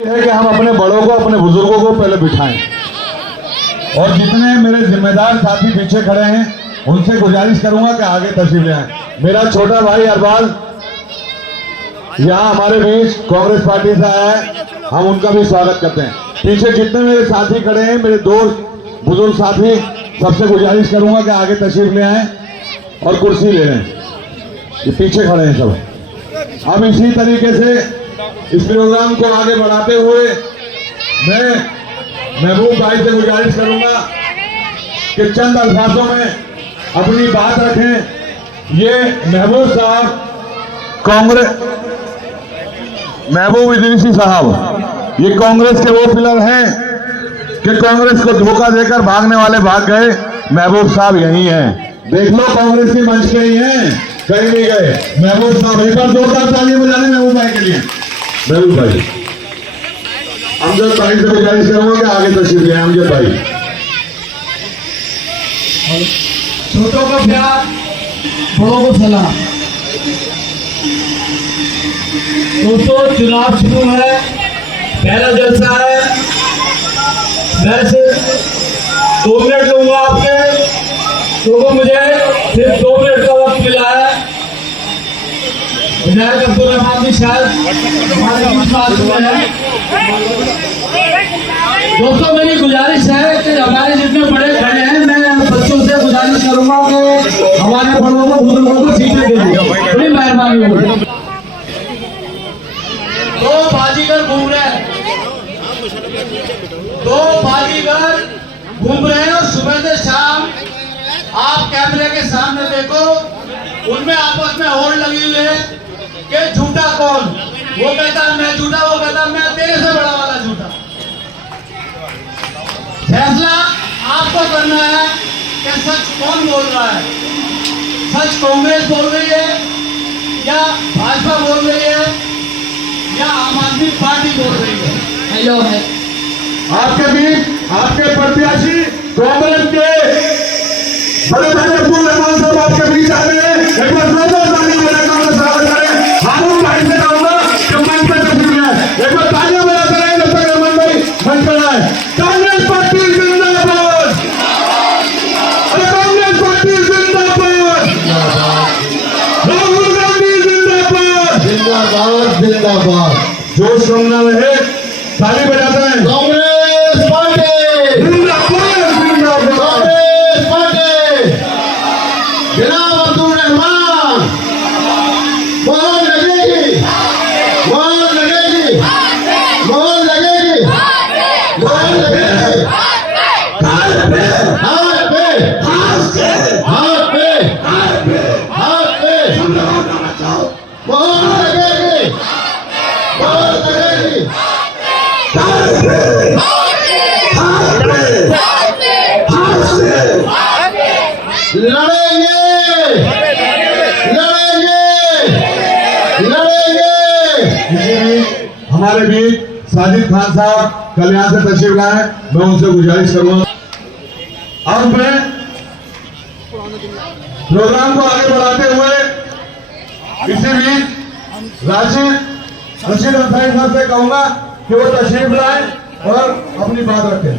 है कि हम अपने बड़ों को, अपने बुजुर्गों को पहले बिठाएं और जितने मेरे जिम्मेदार साथी पीछे खड़े हैं उनसे गुजारिश करूंगा कि आगे तशरीफ ले आए। मेरा छोटा भाई अरबाज यहाँ हमारे बीच कांग्रेस पार्टी से आया है, हम उनका भी स्वागत करते हैं। पीछे जितने मेरे साथी खड़े हैं, मेरे दोस्त बुजुर्ग साथी, सबसे गुजारिश करूंगा कि आगे तशरीफ ले आए और कुर्सी ले लें। ये पीछे खड़े हैं सब। हम इसी तरीके से इस प्रोग्राम को आगे बढ़ाते हुए मैं महबूब भाई से गुजारिश करूंगा कि चंद अल्फाजों में अपनी बात रखें। ये महबूब साहब महबूब इदरीसी साहब ये कांग्रेस के वो पिलर हैं कि कांग्रेस को धोखा देकर भागने वाले भाग गए। महबूब साहब यही हैं, देख लो कांग्रेस की मंच पे ही हैं, कहीं नहीं गए। महबूब साहब एक बार जोरदार ताली बजाने महबूब भाई के लिए। महबूब भाई, अमजद भाई से गुजारिश करूंगा कि आगे तशरीफ ले। अमजद भाई, छोटों को प्यार, बड़ों को सलाम। दोस्तों, चुनाव शुरू है, पहला जलसा है। मैं सिर्फ 2 मिनट दूंगा आपके, क्योंकि मुझे सिर्फ 2 मिनट का वक्त मिला है। विधायक अब्दुल रहमान भी शायद हमारे बीच में है। दोस्तों, मेरी गुजारिश है कि हमारे जितने बड़े खड़े हैं, मैं बच्चों से गुजारिश करूंगा कि हमारे बड़ों को, बुजुर्गों को सीटें दे दें, बड़ी मेहरबानी होगी। दो बाजीगर घूम रहे हैं, और सुबह से शाम आप कैमरे के सामने देखो, उनमें आपस में होड़ लगी हुई है कि झूठा कौन। वो कहता है मैं झूठा, वो कहता है मैं तेरे से बड़ा वाला झूठा। फैसला आपको करना है कि सच कौन बोल रहा है। सच कांग्रेस बोल रही है या भाजपा बोल रही है या आम आदमी पार्टी बोल रही है। हेलो है आपके बीच आपके प्रत्याशी कांग्रेस के बड़े भाई अब्दुल रहमान साहब आपके बीच आ रहे हैं। एक बार जोरदार ताली बजाकर उनका स्वागत करें। हारून भाई से कहूंगा कि मंच पर तशरीफ लाएं। एक बार तालियां बजाते रहें जब तक रहमान भाई मंच पर आए। कांग्रेस पार्टी जिंदाबाद, कांग्रेस पार्टी जिंदाबाद, राहुल गांधी जिंदाबाद, जिंदाबाद जिंदाबाद। जोश रंगना रहे, ताली बजाते हैं। कांग्रेस पार्टी जिंदाबाद, जिंदाबाद कांग्रेस पार्टी। जनाब अब्दुल रहमान, मोहर लगेगी, मोहर लगेगी, मोहर लगेगी, मोहर लगेगी। हाथ पे, हाथ पे, हाथ पे, हाथ पे, हाथ पे, हाथ पे मोहर लगेगी, मोहर लगेगी। हाथ पे, हाथ पे, हाथ से लड़ेंगे, हमारे बीच साजिद खान साहब कल यहाँ से तशरीफ लाए, मैं उनसे गुजारिश करूंगा। अब मैं प्रोग्राम को आगे बढ़ाते हुए इसी बीच रशीद अंसारी साहब से कहूंगा कि वो तशरीफ लाए और अपनी बात रखें।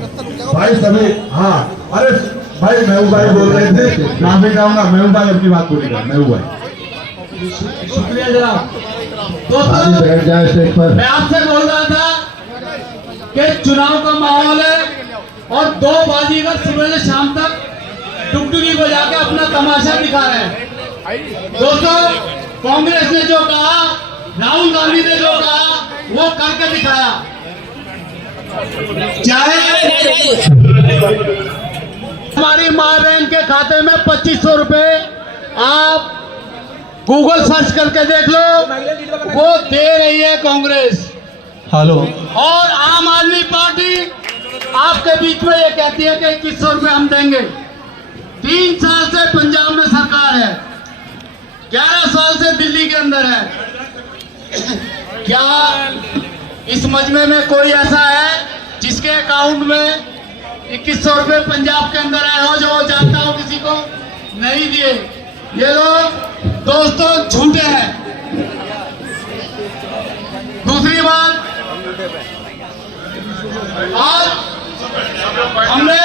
भाई सभी, हाँ, अरे भाई महबूब भाई बोल रहे थे, नाम भी कहूंगा। महबूब भाई अपनी बात पूरी कर। महबूब भाई, शुक्रिया जनाब। दोस्तों, बैठ जाए स्टेज पर। मैं आपसे बोल रहा था कि चुनाव का माहौल है और 2 बाजीगर सुबह से शाम तक टुकटुकी बजा के अपना तमाशा दिखा रहे हैं। दोस्तों, कांग्रेस ने जो कहा, राहुल गांधी ने जो कहा, वो करके दिखाया। चाहे हमारी माँ बहन के खाते में 2500 रुपए आप गूगल सर्च करके देख लो, वो दे रही है कांग्रेस। हेलो। और आम आदमी पार्टी आपके बीच में ये कहती है कि 2100 रुपए हम देंगे। 3 साल से पंजाब में सरकार है, 11 साल से दिल्ली के अंदर है। क्या इस मजमे में कोई ऐसा है जिसके अकाउंट में 2100 रुपए पंजाब के अंदर आए हो, जो वो जानता हो किसी को? नहीं दिए। ये लोग दोस्तों झूठे हैं। दूसरी बात, आज हमने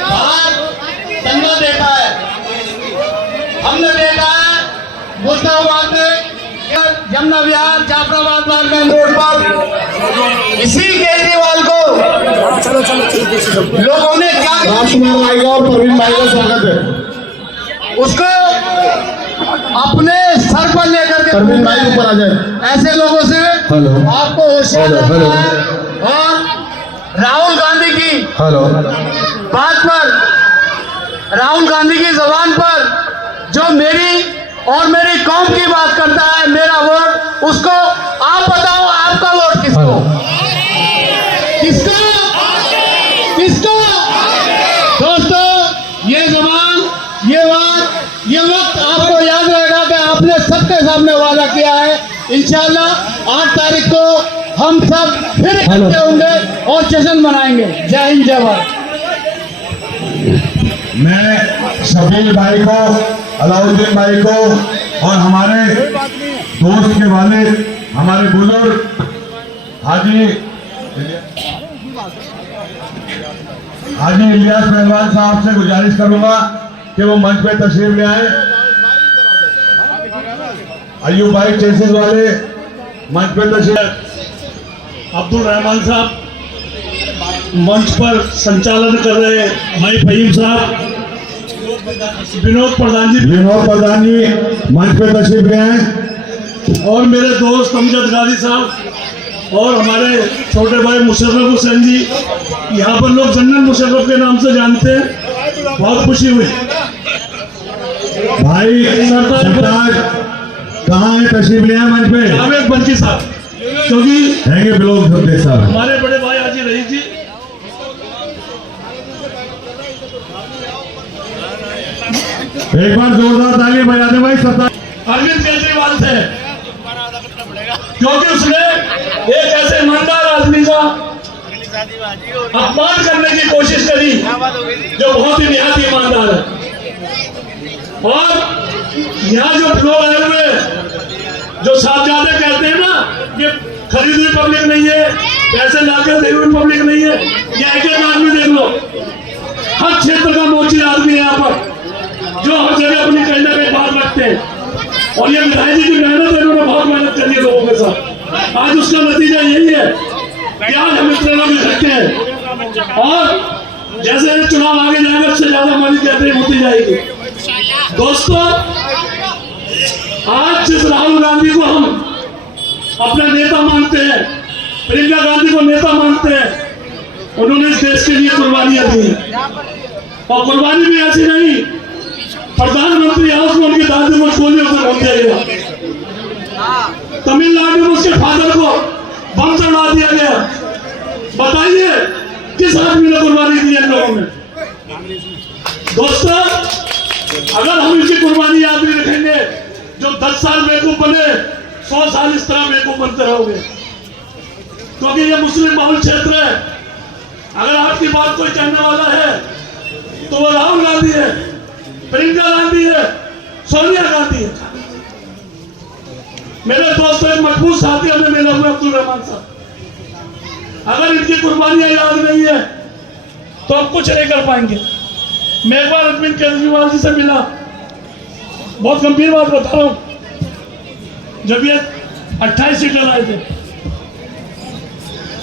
बाहर दंगा देखा है, हमने देखा है मुर्दाबाद में, यमुना विहार, जाफराबाद बाग मेन रोड पर इसी केजरीवाल को लोगों ने क्या राजकुमार आएगा और प्रवीण भाई का स्वागत है। उसको अपने सर पर लेकर के प्रवीण भाई ऊपर आ जाए। ऐसे लोगों से हेलो। आपको होशियार हेलो, रहना हेलो। है। और राहुल गांधी की हेलो। बात पर, राहुल गांधी की जबान पर जो मेरी और मेरी कौम की बात करता है, मेरा वोट उसको, आप बताओ आपका वोट किसको? किसको? किसको? दोस्तों, ये जबान, ये बात, ये वक्त आपको याद रहेगा कि आपने सबके सामने वादा किया है। इंशाल्लाह 8 तारीख को हम सब फिर इकट्ठे होंगे और जश्न मनाएंगे। जय हिंद, जय भारत। मैं शबीर भाई को, अलाउद्दीन भाई को और हमारे दोस्त के वाले, हमारे बुजुर्ग हाजी इलियास पहलवान साहब से गुजारिश करूंगा कि वो मंच पे तशरीफ ले आए। अयूब भाई चेसिस वाले मंच पे तशरीफ। अब्दुल रहमान साहब मंच पर संचालन कर रहे हैं, भाई फहीम साहब, विनोद प्रधान जी मंच पे तशरीफ ले आए। और मेरे दोस्त अमजद गाजी साहब और हमारे छोटे भाई मुशर्रफ हुसैन जी, यहाँ पर लोग जनरल मुशर्रफ के नाम से जानते हैं। बहुत खुशी हुई। भाई सरताज कहाँ है, तशरीफ ले आए मंच पे। जावेद बंकी साहब, क्योंकि हैंगे ब्लॉक होते साहब। हमारे बड़े भाई हाजी रही थी, एक बार जोरदार ताली बजा दे भाई सरताज। अरविंद केजरीवाल थे, क्योंकि उसने एक ऐसे ईमानदार आदमी का अपमान करने की कोशिश करी जो बहुत ही निहायत ईमानदार है। और यहाँ जो लोग आए हुए, जो साहबजादे कहते हैं ना कि खरीदी हुई पब्लिक नहीं है, पैसे लाकर दी हुई पब्लिक नहीं है, ये एक एक आदमी देख लो, हर क्षेत्र का मोची आदमी है यहाँ पर, जो हर जगह अपनी कहीं ना कहीं बात रखते हैं। और ये विधायक जी की मेहनत है, इन्होंने बहुत मेहनत करी है लोगों के साथ। आज उसका नतीजा यही है कि आज हम इतने लोग इकट्ठे हैं, और जैसे चुनाव आगे जाएगा उससे ज्यादा हमारी कहते होती जाएगी। दोस्तों, आज जिस राहुल गांधी को हम अपना नेता मानते हैं, प्रियंका गांधी को नेता मानते हैं, उन्होंने इस देश के लिए कुर्बानियां दी हैं। और कुर्बानी भी ऐसी नहीं, प्रधानमंत्री हाउस में उनकी दादी को गोलियों से भून दिया गया, तमिलनाडु में उसके फादर को बम चढ़ा दिया गया। बताइए किस आदमी ने कुर्बानी दी है लोगों में? दोस्तों, अगर हम इनकी कुर्बानी याद नहीं रखेंगे, जो 10 साल बेवकूफ बने, 100 साल इस तरह बेवकूफ बनते रहोगे, क्योंकि ये मुस्लिम बहुल क्षेत्र है। अगर आपकी बात कोई कहने वाला है तो वो राहुल गांधी है, प्रियंका गांधी है, सोनिया गांधी है। मेरे दोस्तों, एक मजबूत साथी हमें मिला हुआ अब्दुल रहमान साहब, अगर इनकी कुर्बानियां याद नहीं है तो हम कुछ नहीं कर पाएंगे। मैं एक बार अरविंद केजरीवाल जी से मिला, बहुत गंभीर बात बता रहा हूं, जब ये 28 सीटर आए थे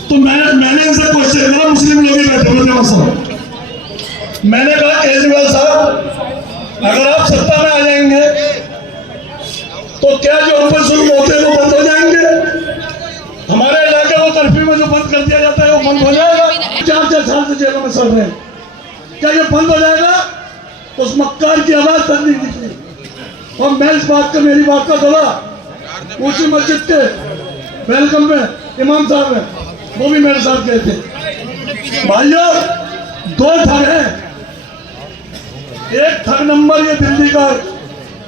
तो मैंने इनसे क्वेश्चन करा, मुस्लिम लोग ही बैठे हुए थे, मैंने कहा केजरीवाल साहब, अगर आप सत्ता में आ जाएंगे तो क्या जो हम पर जुल्म होते हैं वो बंद हो जाएंगे? हमारे इलाके को कर्फ्यू में जो बंद कर दिया जाता है वो बंद हो जाएगा? 4-4 साल से जेलों में सड़ रहे हैं, क्या ये बंद हो जाएगा? उस मक्कार की आवाज तक नहीं निकली। और मैं इस बात का, मेरी बात का गवाह उसी मस्जिद के वेलकम में इमाम साहब है, वो भी मेरे साथ गए थे। भाइयों, 2 ठग हैं। एक ठग नंबर ये दिल्ली का,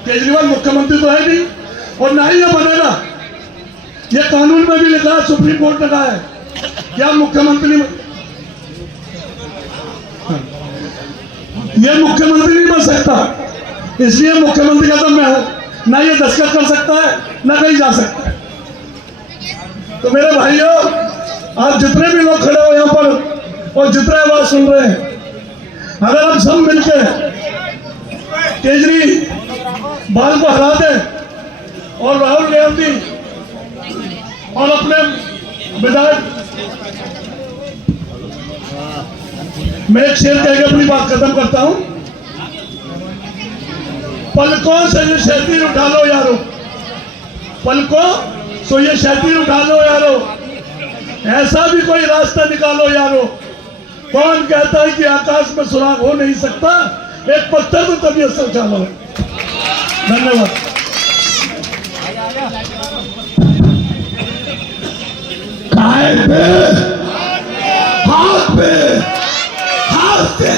केजरीवाल मुख्यमंत्री तो है नहीं और ना ही ये बनेगा। ये कानून में भी लिखा है, सुप्रीम कोर्ट ने कहा है कि आप मुख्यमंत्री नहीं बन सकता, इसलिए मुख्यमंत्री का तो मैं हूं, ना ये दस्तखत कर सकता है ना कहीं जा सकता है। तो मेरे भाइयों, आप जितने भी लोग खड़े हो यहाँ पर और जितने आवाज सुन रहे हैं, अगर हम सब मिलकर केजरीवाल को हरा दें और राहुल गांधी और अपने विधायक, मैं एक शेर कह के अपनी बात खत्म करता हूं। पलकों से ये शैतीन उठा लो यारो, पलकों से ये शैतीन उठा लो यारो, ऐसा भी कोई रास्ता निकालो यारो। कौन कहता है कि आकाश में सुराग हो नहीं सकता, एक पत्थर तो तबीयत से उठा लो। धन्यवाद। काय पे हाथ पे हाथ पे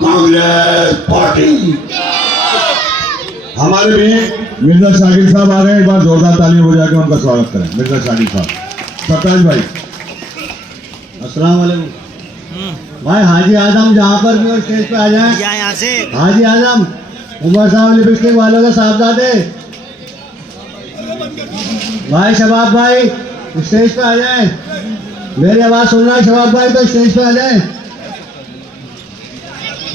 कांग्रेस पार्टी। हमारे भी मिर्जा शाकिर साहब आ रहे हैं, एक बार जोरदार ताली हो जाके उनका स्वागत करें। मिर्जा शाकिर साहब, प्रकाश भाई। अस्सलाम वालेकुम भाई। हाजी आजम जहाँ पर भी और स्टेज पे आ जाए, यहाँ से हाजी आजम उमर साहब लिपस्टिक वालों के साहबजादे भाई, शबाब भाई स्टेज पे आ जाए। मेरी आवाज सुन रहा है शबाब भाई तो स्टेज पे आ जाए।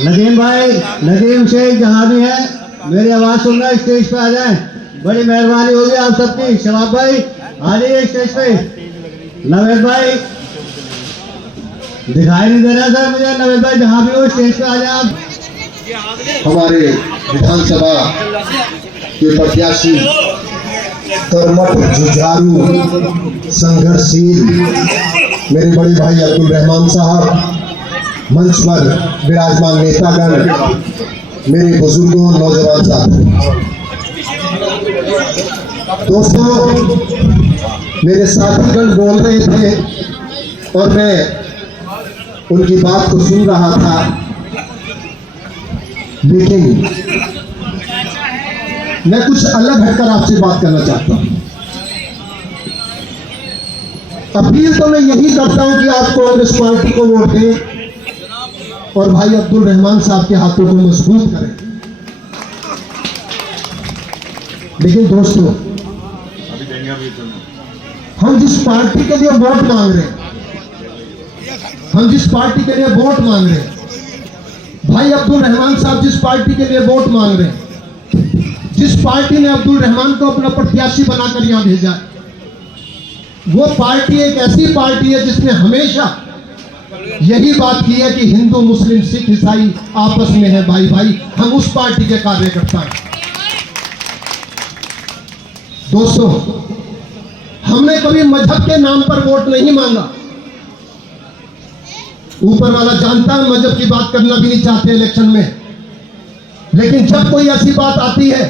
नदीम भाई, नदीम शेख जहाँ भी है, मेरी आवाज सुन रहा है स्टेज पे आ जाए। बड़ी मेहरबानी होगी आप सबकी। शबाब भाई आ जाइए स्टेज पे। नवेद भाई दिखाई नहीं दे रहा सर मुझे। नवेद भाई जहाँ भी हो स्टेज पे आ जाए आप। हमारे विधानसभा के प्रत्याशी, कर्मठ, जुझारू, संघर्षशील मेरे बड़े भाई अब्दुल रहमान साहब, मंच पर विराजमान नेतागण, मेरे बुजुर्गों, नौजवान साथी, दोस्तों, मेरे साथीगण बोल रहे थे और मैं उनकी बात को सुन रहा था, लेकिन मैं कुछ अलग हटकर आपसे बात करना चाहता हूं। अपील तो मैं यही करता हूं कि आप कांग्रेस पार्टी को वोट दें और भाई अब्दुल रहमान साहब के हाथों को मजबूत करें। लेकिन दोस्तों, हम जिस पार्टी के लिए वोट मांग रहे हैं, हम जिस पार्टी के लिए वोट मांग रहे हैं, भाई अब्दुल रहमान साहब जिस पार्टी के लिए वोट मांग रहे हैं, जिस पार्टी ने अब्दुल रहमान को अपना प्रत्याशी बनाकर यहां भेजा है, वो पार्टी एक ऐसी पार्टी है जिसने हमेशा यही बात की है कि हिंदू, मुस्लिम, सिख, ईसाई आपस में है भाई भाई। हम उस पार्टी के कार्यकर्ता हैं। दोस्तों, हमने कभी मजहब के नाम पर वोट नहीं मांगा। ऊपर वाला जानता है मजहब की बात करना भी नहीं चाहते इलेक्शन में, लेकिन जब कोई ऐसी बात आती है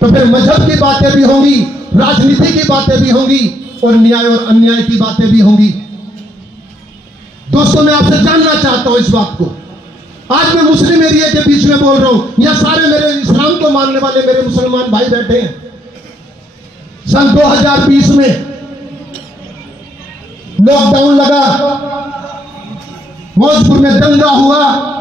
तो फिर मजहब की बातें भी होंगी, राजनीति की बातें भी होंगी और न्याय और अन्याय की बातें भी होंगी। दोस्तों, मैं आपसे जानना चाहता हूं इस बात को। आज मैं मुस्लिम एरिया के बीच में बोल रहा हूं, यहां सारे मेरे इस्लाम को मानने वाले मेरे मुसलमान भाई बैठे हैं। सन 2020 में लॉकडाउन लगा, भोजपुर में दंगा हुआ।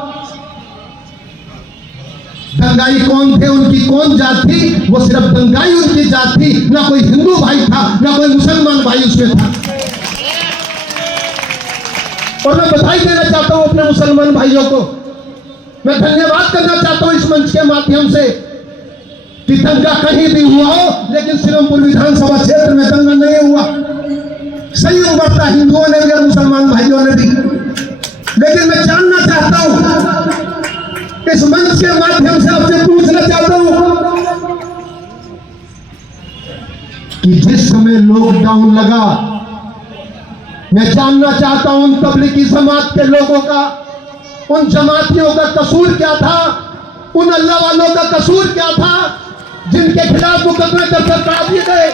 दंगाई कौन थे, उनकी कौन जात थी? वो सिर्फ दंगाई उनकी जात थी, ना कोई हिंदू भाई था, ना कोई मुसलमान भाई उसमें था। और मैं बधाई देना चाहता हूं अपने मुसलमान भाइयों को। मैं धन्यवाद करना चाहता हूं इस मंच के माध्यम से कि दंगा कहीं भी हुआ हो, लेकिन सिरमपुर विधानसभा क्षेत्र में दंगा नहीं हुआ। सही उबरता हिंदुओं ने भी और मुसलमान भाइयों ने भी। लेकिन मैं जानना चाहता हूं, इस मंच के माध्यम से आपसे पूछना चाहता हूं कि जिस समय लॉकडाउन लगा, मैं जानना चाहता हूं उन तबलीगी जमात के लोगों का, उन जमातियों का कसूर क्या था, उन अल्लाह वालों का कसूर क्या था जिनके खिलाफ मुकदमे दर्ज करा दिए गए।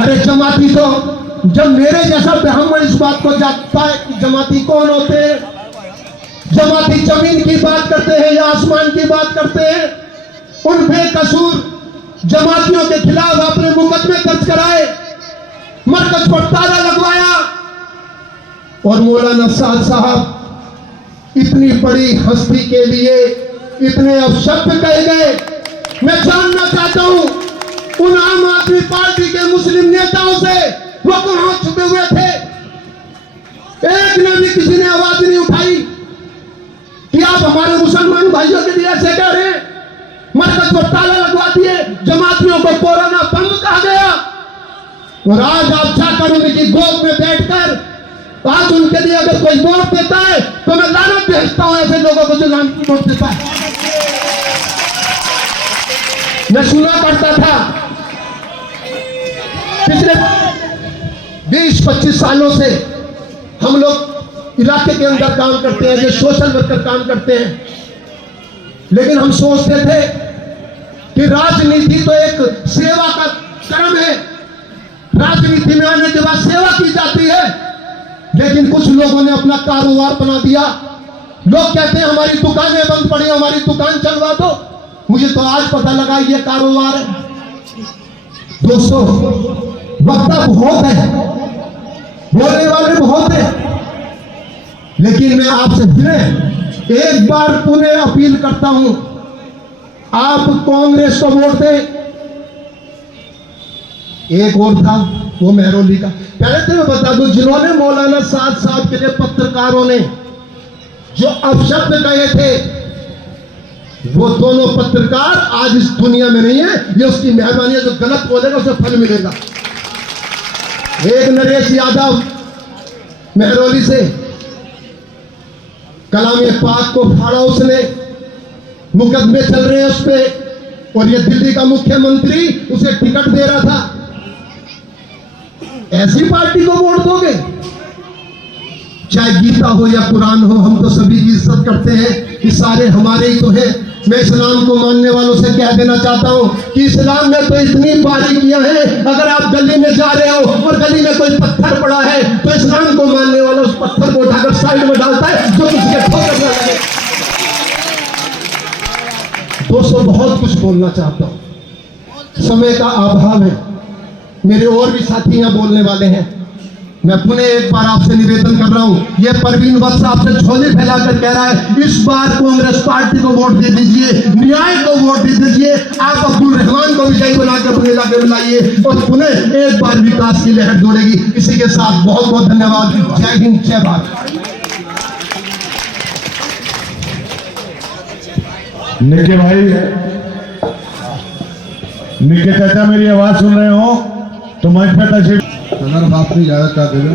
अरे जमाती तो, जब मेरे जैसा ब्राह्मण इस बात को जानता है कि जमाती कौन होते हैं, जमाती जमीन की बात करते हैं या आसमान की बात करते हैं, उन बेकसूर जमातियों के खिलाफ आपने मुकदमे दर्ज कराए, मरकज पर ताला लगवाया। और मौलाना साद साहब इतनी बड़ी हस्ती के लिए इतने अपशब्द कहे गए। मैं जानना चाहता हूं उन आम आदमी पार्टी के मुस्लिम नेताओं से वो कहां छुपे हुए थे? एक ने भी किसी ने आवाज नहीं उठाई कि आप हमारे मुसलमान भाइयों के लिए ऐसे कह रहे हैं। मरकज पर ताला लगवा दिए, जमातियों को कोरोना बंद कहा गया, और आज आप जाकर उनकी गोद में बैठकर आज उनके लिए अगर कोई वोट देता है तो मैं लानत भेजता हूं ऐसे लोगों को जो लानत वोट देता है। मैं सुना करता था पिछले 20-25 सालों से हम लोग इलाके के अंदर काम करते हैं, जो सोशल वर्कर काम करते हैं, लेकिन हम सोचते थे कि राजनीति तो एक सेवा का कर्म है, राजनीति में आने के बाद सेवा की जाती है, लेकिन कुछ लोगों ने अपना कारोबार बना दिया। लोग कहते हैं हमारी दुकानें बंद पड़ी, हमारी दुकान चलवा दो। मुझे तो आज पता लगा ये कारोबार है। दोस्तों, वक्ता बहुत है, बोलने वाले बहुत है, लेकिन मैं आपसे फिर एक बार पुनः अपील करता हूं, आप कांग्रेस को वोट दें। एक और था वो मेहरौली का, पहले तो मैं बता दूं, जिन्होंने मौलाना साद साहब के लिए पत्रकारों ने जो अपशब्द कहे थे, वो दोनों पत्रकार आज इस दुनिया में नहीं है। ये उसकी मेहरबानी है, जो गलत बोलेगा उसे फल मिलेगा। एक नरेश यादव मेहरौली से कलाम पाक को फाड़ा उसने, मुकदमे चल रहे हैं उस पे, और ये दिल्ली का मुख्यमंत्री उसे टिकट दे रहा था। ऐसी पार्टी को वोट दोगे? चाहे गीता हो या कुरान हो, हम तो सभी की इज्जत करते हैं, कि सारे हमारे ही तो हैं। मैं इस्लाम को मानने वालों से कह देना चाहता हूं कि इस्लाम में तो इतनी बारीकियां हैं, अगर आप गली में जा रहे हो और गली में कोई पत्थर पड़ा है तो इस्लाम को मानने वाला उस पत्थर को उठाकर साइड में डालता है, जो किसी के ठोकर न लगे। दोस्तों, बहुत कुछ बोलना चाहता हूं, समय का अभाव है, मेरे और भी साथी यहां बोलने वाले हैं। मैं पुनः एक बार आपसे निवेदन कर रहा हूं, ये परवीन वत्स आपसे झोली फैलाकर कह रहा है, इस बार कांग्रेस पार्टी को वोट दे दीजिए, न्याय को वोट दे दीजिए। आप अब्दुल रहमान को विजयी बनाकर अपने इलाके में लाइए और पुनः एक बार विकास की लहर दौड़ेगी। इसी के साथ बहुत बहुत धन्यवाद। जय हिंद, जय भारत। निके भाई, निके चाचा, मेरी आवाज सुन रहे हो तो मंच पे तशरीफ। सदर साहब की इजाजत चाहते हुए,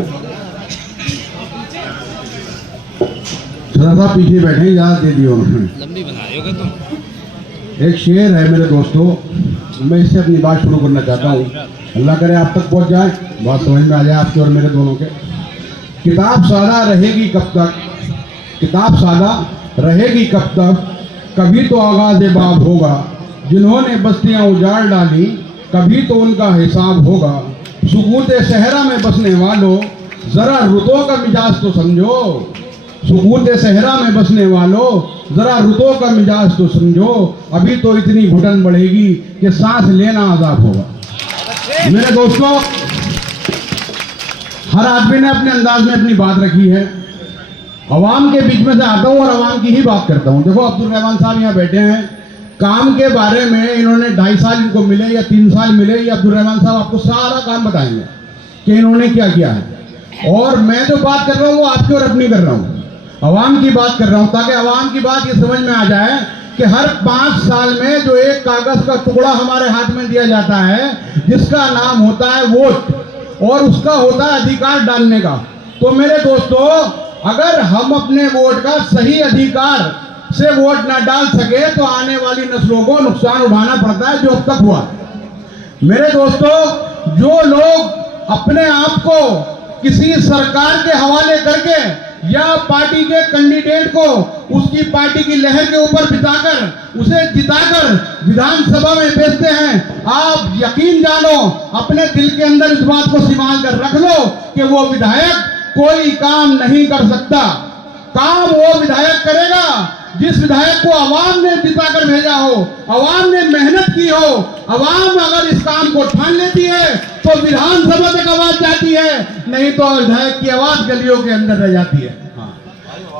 सदर साहब पीछे बैठे, इजाजत दे दी उन्होंने। लंबी बनाओगे तुम। एक शेर है मेरे दोस्तों, मैं इससे अपनी बात शुरू करना चाहता हूँ। अल्लाह करे आप तक पहुँच जाए, बात समझ में आ जाए आपके और मेरे दोनों के। किताब सादा रहेगी कब तक, किताब सादा रहेगी कब तक, कभी तो आगाज़ बाब होगा। जिन्होंने बस्तियाँ उजाड़ डाली, कभी तो उनका हिसाब होगा। सुकूते सहरा में बसने वालों, जरा रुतों का मिजाज तो समझो। सुकूते सहरा में बसने वालों, जरा रुतों का मिजाज तो समझो। अभी तो इतनी घुटन बढ़ेगी कि सांस लेना आजाद होगा। मेरे दोस्तों, हर आदमी ने अपने अंदाज में अपनी बात रखी है। अवाम के बीच में से आता हूँ और अवाम की ही बात करता हूँ। देखो, अब्दुल रहमान साहब यहाँ बैठे हैं, काम के बारे में इन्होंने 2.5 साल इनको मिले या 3 साल मिले, या अब्दुल रहमान साहब आपको सारा काम बताएंगे कि इन्होंने क्या किया है। और मैं जो बात कर रहा हूँ वो आपकी और अपनी कर रहा हूँ, अवाम की बात कर रहा हूँ, ताकि अवाम की बात ये समझ में आ जाए कि हर 5 साल में जो एक कागज का टुकड़ा हमारे हाथ में दिया जाता है, जिसका नाम होता है वोट, और उसका होता है अधिकार डालने का। तो मेरे दोस्तों, अगर हम अपने वोट का सही अधिकार से वोट ना डाल सके तो आने वाली नस्लों को नुकसान उठाना पड़ता है, जो अब तक हुआ। मेरे दोस्तों, जो लोग अपने आप को किसी सरकार के हवाले करके या पार्टी के कैंडिडेट को उसकी पार्टी की लहर के ऊपर बिताकर उसे जिताकर विधानसभा में भेजते हैं, आप यकीन जानो, अपने दिल के अंदर इस बात को संभाल कर रख लो कि वो विधायक कोई काम नहीं कर सकता। काम वो विधायक करेगा जिस विधायक को आवाम ने जिताकर भेजा हो, आवाम ने मेहनत की हो। आवाम अगर इस काम को ठान लेती है तो विधानसभा तक आवाज जाती है, नहीं तो विधायक की आवाज गलियों के अंदर रह जाती है।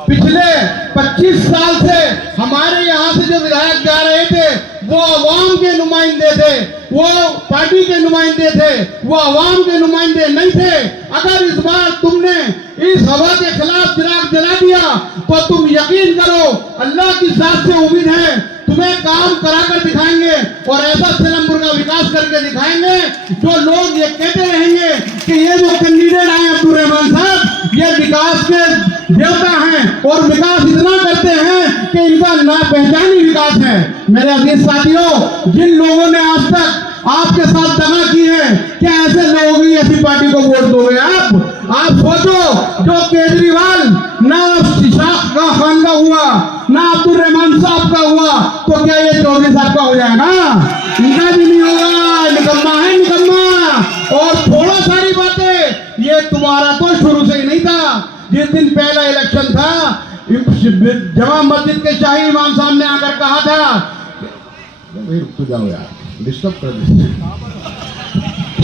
पिछले 25 साल से हमारे यहाँ से जो विधायक जा रहे थे वो अवाम के नुमाइंदे थे, वो पार्टी के नुमाइंदे थे, वो अवाम के नुमाइंदे नहीं थे। अगर इस बार तुमने इस हवा के खिलाफ चिराग जला दिया तो तुम यकीन करो, अल्लाह की जात से उम्मीद है तुम्हें काम कराकर दिखाएंगे और ऐसा सीलमपुर का विकास करके दिखाएंगे जो लोग ये कहते रहेंगे कि ये जो कैंडिडेट आए अब्दुल रहमान साहब ये विकास के देवता हैं और विकास इतना करते हैं कि इनका ना पहचानी विकास है। मेरे अजीज साथियों, जिन लोगों ने आज तक आपके साथ दगा की है, क्या ऐसे लोगों की ऐसी पार्टी को वोट दोगे आप सोचो, जो केजरीवाल ना इशाक का खान का हुआ ना अब्दुल रहमान साहब का हुआ, तो क्या ये चौधरी साहब का हो जाएगा? इनका भी नहीं होगा। निकम्मा है निकम्मा। और थोड़ा सारी बातें, ये तुम्हारा तो शुरू से ही नहीं था। जिस दिन पहला इलेक्शन था, जमा मस्जिद के शाही इमाम साहब ने आकर कहा था, रुक जाओ यार, डिस्टर्ब कर दे।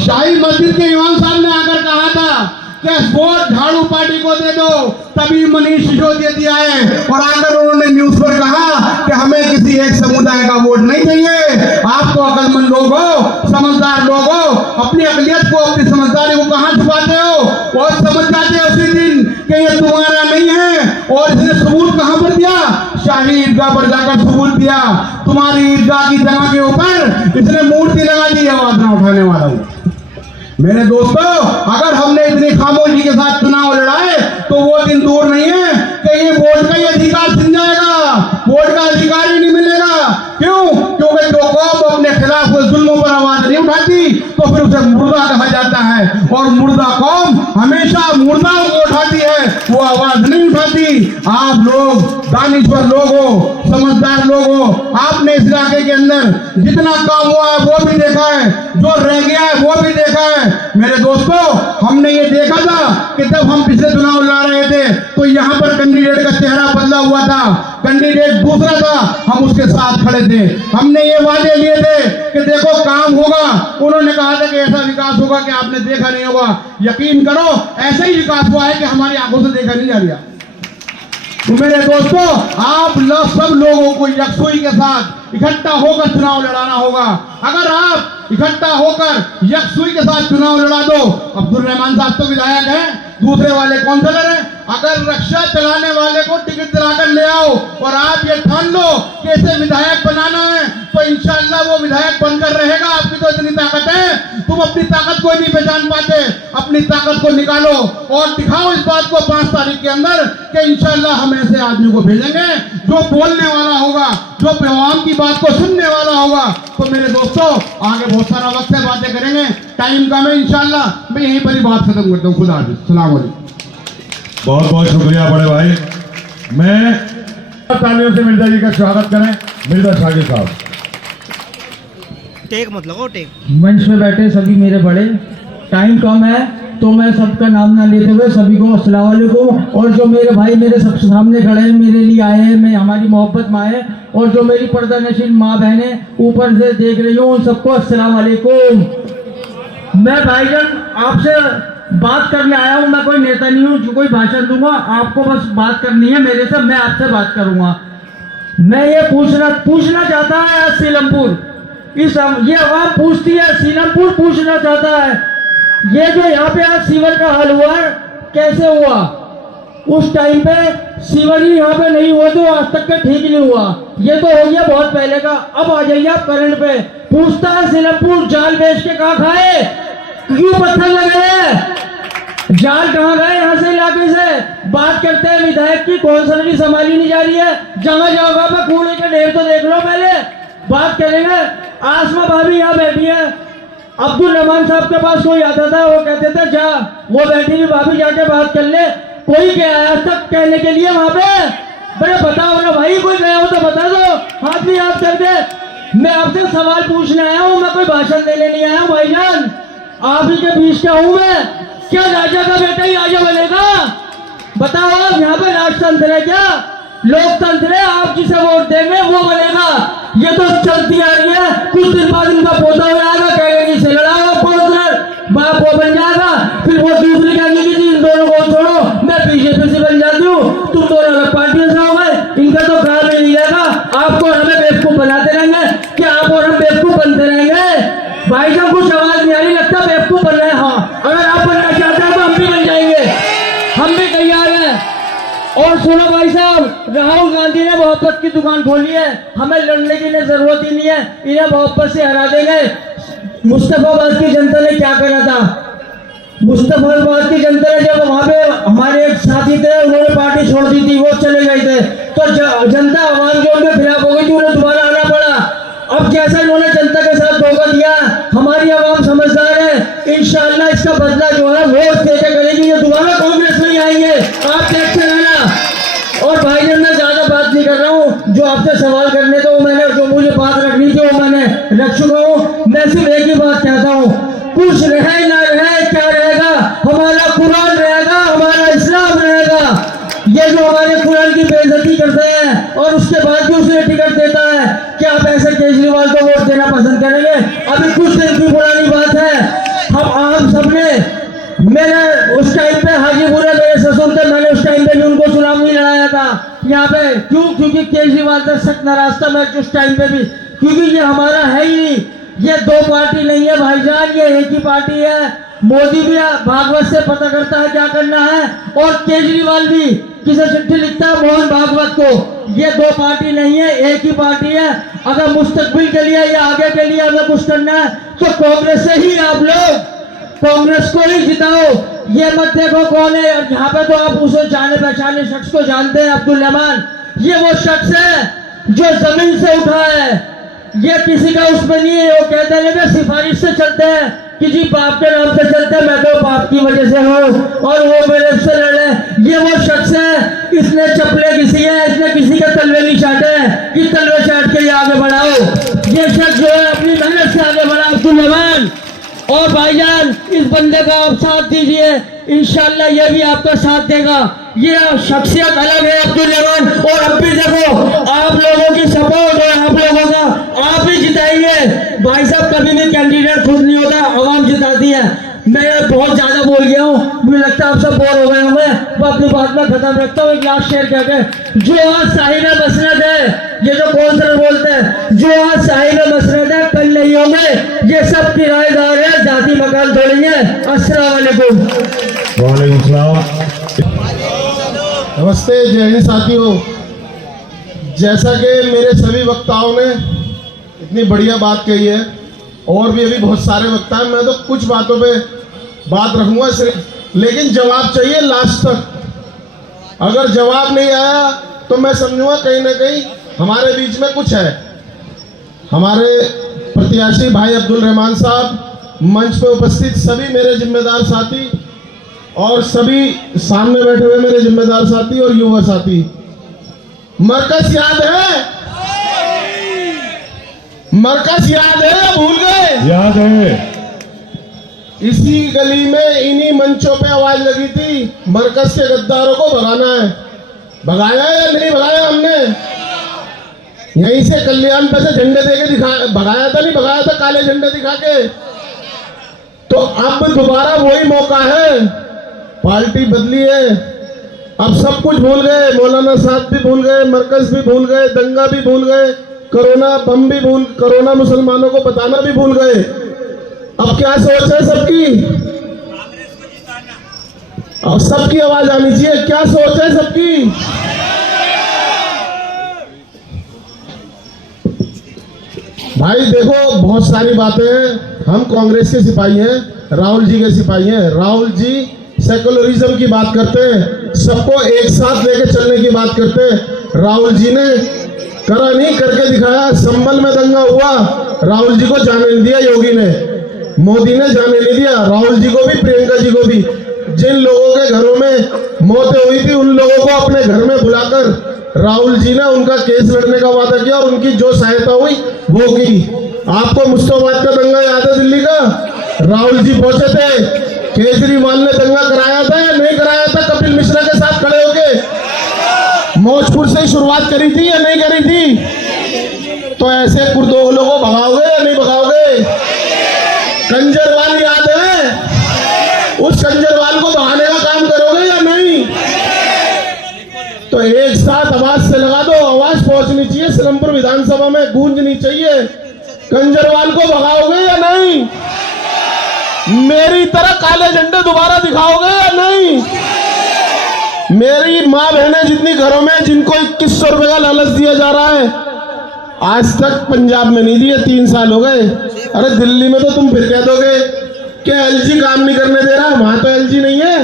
शाही मस्जिद के इमाम साहब ने आकर कहा था कि वोट झाड़ू पार्टी को दे दो, तभी मनीष सिसोदिया दिया है। और आकर उन्होंने न्यूज पर कहा कि हमें किसी एक समुदाय का वोट नहीं चाहिए। आपको अकलमंद लोग हो, समझदार लोग हो, अपनी अकलियत को, अपनी समझदारी को कहाँ छुपाते हो? और समझ जाते हो उसी दिन कि ये तुम्हारा नहीं है। और इसने सबूत कहाँ पर दिया? शाही ईदगाह पर जाकर सबूत दिया। तुम्हारी ईदगाह की जगह के ऊपर इसने मूर्ति लगा दी, आवाज ना उठाने वाला हूँ। मेरे दोस्तों, अगर हमने इतनी खामोशी के साथ चुनाव लड़ाए तो वो दिन दूर नहीं है कि ये वोट का ही अधिकार छिन जाएगा, वोट का अधिकार ही नहीं मिलेगा। क्यों? क्योंकि जो कौम अपने खिलाफ जुल्मों पर आवाज नहीं उठाती तो फिर उसे मुर्दा कहा जाता है, और मुर्दा कौम हमेशा मुर्दाओं को उठाती है, वो आवाज नहीं उठाती। आप लोग दानिश्वर लोग हो, समझदार लोग हो, आपने इस इलाके के अंदर जितना काम हुआ है वो भी देखा है, जो रह गया है वो भी देखा है। मेरे दोस्तों, हमने ये देखा था कि जब हम पिछले चुनाव लड़ रहे थे तो यहाँ पर कैंडिडेट का चेहरा बदला हुआ था, कैंडिडेट दूसरा था, हम उसके साथ खड़े थे। हमने ये वादे लिए थे कि देखो काम होगा, उन्होंने कहा था कि ऐसा विकास होगा कि आपने देखा नहीं होगा। यकीन करो, ऐसा ही विकास हुआ है कि हमारी आंखों से देखा नहीं जा रहा। तो मेरे दोस्तों, आप सब लोगों को यकसुई के साथ इकट्ठा होकर चुनाव लड़ाना होगा। अगर आप इकट्ठा होकर यकसुई के साथ चुनाव लड़ा दो, अब्दुल रहमान साहब तो विधायक हैं, दूसरे वाले काउंसलर हैं, अगर रक्षा चलाने वाले को टिकट दिलाकर ले आओ और आप ये ठान लो कि इसे विधायक बनाना है, तो इंशाअल्लाह वो विधायक बनकर रहेगा। आपकी तो इतनी ताकत है, तुम अपनी ताकत को नहीं पहचान पाते। अपनी ताकत को निकालो और दिखाओ इस बात को 5 तारीख के अंदर कि इंशाअल्लाह हम ऐसे आदमी को भेजेंगे जो बोलने वाला होगा, जो आवाम की बात को सुनने वाला होगा। तो मेरे दोस्तों, आगे बहुत सारा वक्त है, बातें करेंगे, टाइम कम है। इंशाअल्लाह मैं यहीं पर ही बात खत्म करता हूँ। खुदा हाफिज़, अस्सलाम वालेकुम। बहुत बहुत शुक्रिया बड़े भाई। मैं तालियों से मिर्जा जी का स्वागत करें, मिर्जा शाकिर साहब। टेक मत लगाओ, टेक। मंच में बैठे सभी मेरे बड़े, टाइम कम है तो मैं सबका नाम ना लेते हुए सभी को अस्सलाम वालेकुम। और जो मेरे भाई मेरे सबसे सामने खड़े हैं, मेरे लिए आए हैं, मैं हमारी मोहब्बत में आए, और जो मेरी पर्दा नशीन माँ बहनें ऊपर से देख रही हूँ, उन सबको अस्सलाम वालेकुम। मैं भाईजान आपसे बात करने आया हूँ, मैं कोई नेता नहीं हूँ जो कोई भाषण दूंगा, आपको बस बात करनी है मेरे से, मैं आपसे बात करूंगा। मैं ये पूछना चाहता है आज सीलमपुर, ये आवाम पूछती है, सीलमपुर पूछना चाहता है, ये जो यहाँ पे आज सीवर का हल हुआ है कैसे हुआ? उस टाइम पे सीवर ही यहाँ पे नहीं हुआ तो आज तक का ठीक नहीं हुआ, ये तो हो गया बहुत पहले का। अब आ जाइए आप करंट पे, पूछता है सीलमपुर जाल बेच के कहाँ खाए, क्यों पत्थर लगाए, जाल कहाँ गए यहाँ से इलाके से? बात करते हैं विधायक की, कौंसलरी संभाली नहीं जा रही है, जगह जगह पे कूड़े के ढेर तो देख लो पहले, बात करेंगे। आसमा भाभी यहाँ बैठी है, अब्दुल रहमान साहब के पास कोई आता था, वो कहते थे जा, वो बैठी भी भाभी जाके बात कर ले, कोई क्या आया तक कहने के लिए वहां पे? बड़े बताओ ना भाई, कोई गया हो तो बता दो, हाथ भी याद करके। मैं आपसे सवाल पूछने आया हूँ, मैं कोई भाषण देने नहीं आया हूँ भाईजान, आप ही के बीच का हूँ मैं। क्या राजा का बेटा ही राजा बनेगा? बताओ आप, यहाँ पे राजतंत्र है क्या? लोकतंत्र है, आप जिसे वोट देंगे वो बनेगा। ये तो चलती आ रही है, कुछ दिन बाद इनका पोता हो जाएगा, कहेंगे से लड़ाओ पोस्टर, बाप वो बन जाएगा, फिर वो दूसरी कहेंगे कि इन दोनों को छोड़ो मैं बीजेपी से बन जाती हूँ, तुम दोनों अलग पार्टियों से हो गए, इनका तो काम नहीं रहेगा, आपको हमें बेवकूफ बनाते रहेंगे कि आप सुनो भाई साहब, राहुल गांधी ने मोहब्बत की दुकान खोली है, हमें लड़ने की जरूरत ही नहीं है, इन्हें मोहब्बत से हरा देंगे। मुस्तफाबाद की जनता ने क्या करा था? मुस्तफाबाद की जनता ने जब वहां पे हमारे एक साथी थे, उन्होंने पार्टी छोड़ दी थी, वो चले गए थे, तो जनता आवाम के उनके खिलाफ हो गई थी, उन्हें दोबारा आना पड़ा। अब जैसा इन्होंने जनता के साथ धोखा दिया, हमारी आवाम समझदार है, इंशाअल्लाह इसका बदला जो है वोट देकर करेगी, ये दोबारा कांग्रेस में आएंगे, आप देखते रहना। और भाई जन, मैं ज्यादा बात नहीं कर रहा हूँ, जो आपसे सवाल करने थे वो मैंने, जो मुझे बात रखनी थी वो मैंने रख चुका हूँ। मैं सिर्फ एक ही बात कहता हूँ, कुछ रहे ना रहे, क्या रहेगा? हमारा कुरान रहेगा, हमारा इस्लाम रहेगा। ये जो हमारे कुरान की बेइज्जती करते हैं और उसके बाद भी उसे टिकट देता है, क्या आप ऐसे केजरीवाल को वोट देना पसंद करेंगे? अभी कुछ दिन की पुरानी बात है, हम सबने, मैंने उस टाइम पे हाजीपुर मेरे ससुर थे, मैंने उस टाइम पे भी उनको चुनाव नहीं लड़ाया था यहाँ पे। क्यों? क्योंकि केजरीवाल से सख्त नाराज था मैं उस टाइम पे भी, क्योंकि ये हमारा है ही नहीं, ये दो पार्टी नहीं है भाईजान, ये एक ही पार्टी है। मोदी भी भागवत से पता करता है क्या करना है, और केजरीवाल भी किसे चिट्ठी लिखता है, मोहन भागवत को। ये दो पार्टी नहीं है, एक ही पार्टी है। अगर मुस्तकबिल के लिए या आगे के लिए हमें कुछ करना है तो कांग्रेस से ही आप लोग कांग्रेस को ही जिताओ। ये मत देखो कौन है यहाँ पे, तो आप उसे जाने पहचाने शख्स को जानते हैं, अब्दुल रहमान। ये वो शख्स है जो जमीन से उठा है, ये किसी का उसमें नहीं है। वो कहते हैं सिफारिश से चलते हैं कि जी बाप के नाम से चलते हैं, मैं तो बाप की वजह से हूँ और वो मेरे से लड़े। ये वो शख्स है, इसने चपले किसी है, इसने किसी के तलवे नहीं चाटे हैं कि तलवे चाट के आगे बढ़ाओ। ये शख्स जो है अपनी मेहनत से आगे बढ़ा, अब्दुल रहमान। और भाईजान, इस बंदे का आप साथ दीजिए, इंशाल्लाह ये भी आपका साथ देगा। ये शख्सियत अलग है अब्दुल रहमान। और अब भी देखो, आप लोगों की सपोर्ट है, आप लोगों का, आप ही जिताएंगे भाई साहब। कभी भी कैंडिडेट खुद नहीं होता, आवाम जिताती है। मैं बहुत ज्यादा बोल गया हूँ, मुझे लगता है आप सब बोर हो गए होंगे, मैं अपनी बात में खत्म रखता हूँ। एक लास्ट शेयर कहते, जो आज साहिब मसनद है, ये जो कौन सा बोलते हैं, जो आज साहिब मसनद है कल नहीं होंगे, ये सब किराएदार है, जाति मकान तोड़ेंगे। अस्सलाम वालेकुम। वालेकुम सलाम। नमस्ते, जय हिंद साथियों। जैसा कि मेरे सभी वक्ताओं ने इतनी बढ़िया बात कही है, और भी अभी बहुत सारे वक्ता हैं, मैं तो कुछ बातों पे बात रखूंगा सिर्फ, लेकिन जवाब चाहिए लास्ट तक। अगर जवाब नहीं आया तो मैं समझूंगा कहीं ना कहीं हमारे बीच में कुछ है। हमारे प्रत्याशी भाई अब्दुल रहमान साहब, मंच पे उपस्थित सभी मेरे जिम्मेदार साथी और सभी सामने बैठे हुए मेरे जिम्मेदार साथी और युवा साथी, मरकज याद है? मरकज याद है या भूल गए? याद है। इसी गली में इन्हीं मंचों पे आवाज लगी थी, मरकज के गद्दारों को भगाना है। भगाया या नहीं भगाया हमने? यहीं से कल्याण पे से झंडे देके भगाया था, नहीं भगाया था काले झंडे दिखा के? तो अब दोबारा वही मौका है, पार्टी बदली है, अब सब कुछ भूल गए, मौलाना साहब भी भूल गए, मरकज भी भूल गए, दंगा भी भूल गए, कोरोना बम भी भूल, कोरोना मुसलमानों को बताना भी भूल गए। अब क्या सोच है सबकी? अब सबकी आवाज आनी चाहिए, क्या सोच है सबकी? भाई देखो, बहुत सारी बातें हैं, हम कांग्रेस के सिपाही हैं, राहुल जी के सिपाही हैं। राहुल जी सेकुलरिज्म की बात करते हैं, सबको एक साथ लेके चलने की बात करते हैं। राहुल जी ने करा नहीं, करके दिखाया। संभल में दंगा हुआ, राहुल जी को जाने नहीं दिया योगी ने, मोदी ने जाने नहीं दिया। राहुल जी को भी, प्रियंका जी को भी। जिन लोगों के घरों में मौतें हुई थी, उन लोगों को अपने घर में बुलाकर राहुल जी ने उनका केस लड़ने का वादा किया और उनकी जो सहायता हुई वो की। आपको मुस्तफाबाद का दंगा याद है दिल्ली का? राहुल जी पहुंचे थे, केजरीवाल ने दंगा कराया था या नहीं कराया था? कपिल मिश्रा के साथ खड़े होके मौजपुर से ही शुरुआत करी थी या नहीं करी थी? तो ऐसे कुर्दोगलों को भगाओगे या नहीं भगाओगे? कंजरवाल याद है? उस कंजरवाल को भगाने का काम करोगे या नहीं? तो एक साथ आवाज से लगा दो, आवाज पहुंचनी चाहिए सलमपुर विधानसभा में, गूंजनी चाहिए। कंजरवाल को भगाओगे या नहीं? मेरी तरह काले झंडे दोबारा दिखाओगे या नहीं? मेरी माँ बहनें जितनी घरों में जिनको 2100 रुपए का लालच दिया जा रहा है, आज तक पंजाब में नहीं दिए, 3 साल हो गए। अरे दिल्ली में तो तुम फिर कह दोगे कि एलजी काम नहीं करने दे रहा, वहां तो एलजी नहीं है,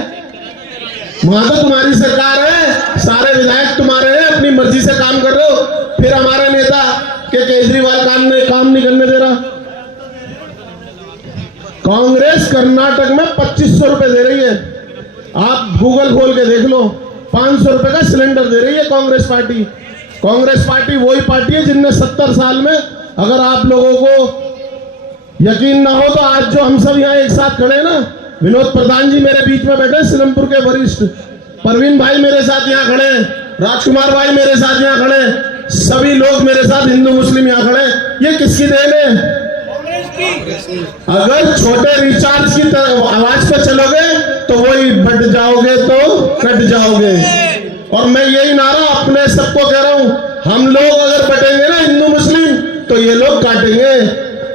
वहां तो तुम्हारी सरकार है, सारे विधायक तुम्हारे हैं, अपनी मर्जी से काम कर रहे हो। फिर हमारे नेता के केजरीवाल काम नहीं करने दे रहा। कांग्रेस कर्नाटक में 2500 रुपए दे रही है, आप गूगल खोल के देख लो। 500 रुपए का सिलेंडर दे रही है कांग्रेस पार्टी। कांग्रेस पार्टी वही पार्टी है जिनने 70 साल में, अगर आप लोगों को यकीन ना हो तो आज जो हम सब यहाँ एक साथ खड़े हैं ना, विनोद प्रधान जी मेरे बीच में बैठे, सिलमपुर के वरिष्ठ, परवीन भाई मेरे साथ यहाँ खड़े हैं, राजकुमार भाई मेरे साथ यहाँ खड़े हैं, सभी लोग मेरे साथ हिंदू मुस्लिम यहाँ खड़े हैं। ये किसकी देन है? अगर छोटे रिचार्ज की आवाज पे चलोगे तो वही बट जाओगे तो कट जाओगे। और मैं यही नारा अपने सबको कह रहा हूं, हम लोग अगर बटेंगे ना हिंदू मुस्लिम तो ये लोग काटेंगे।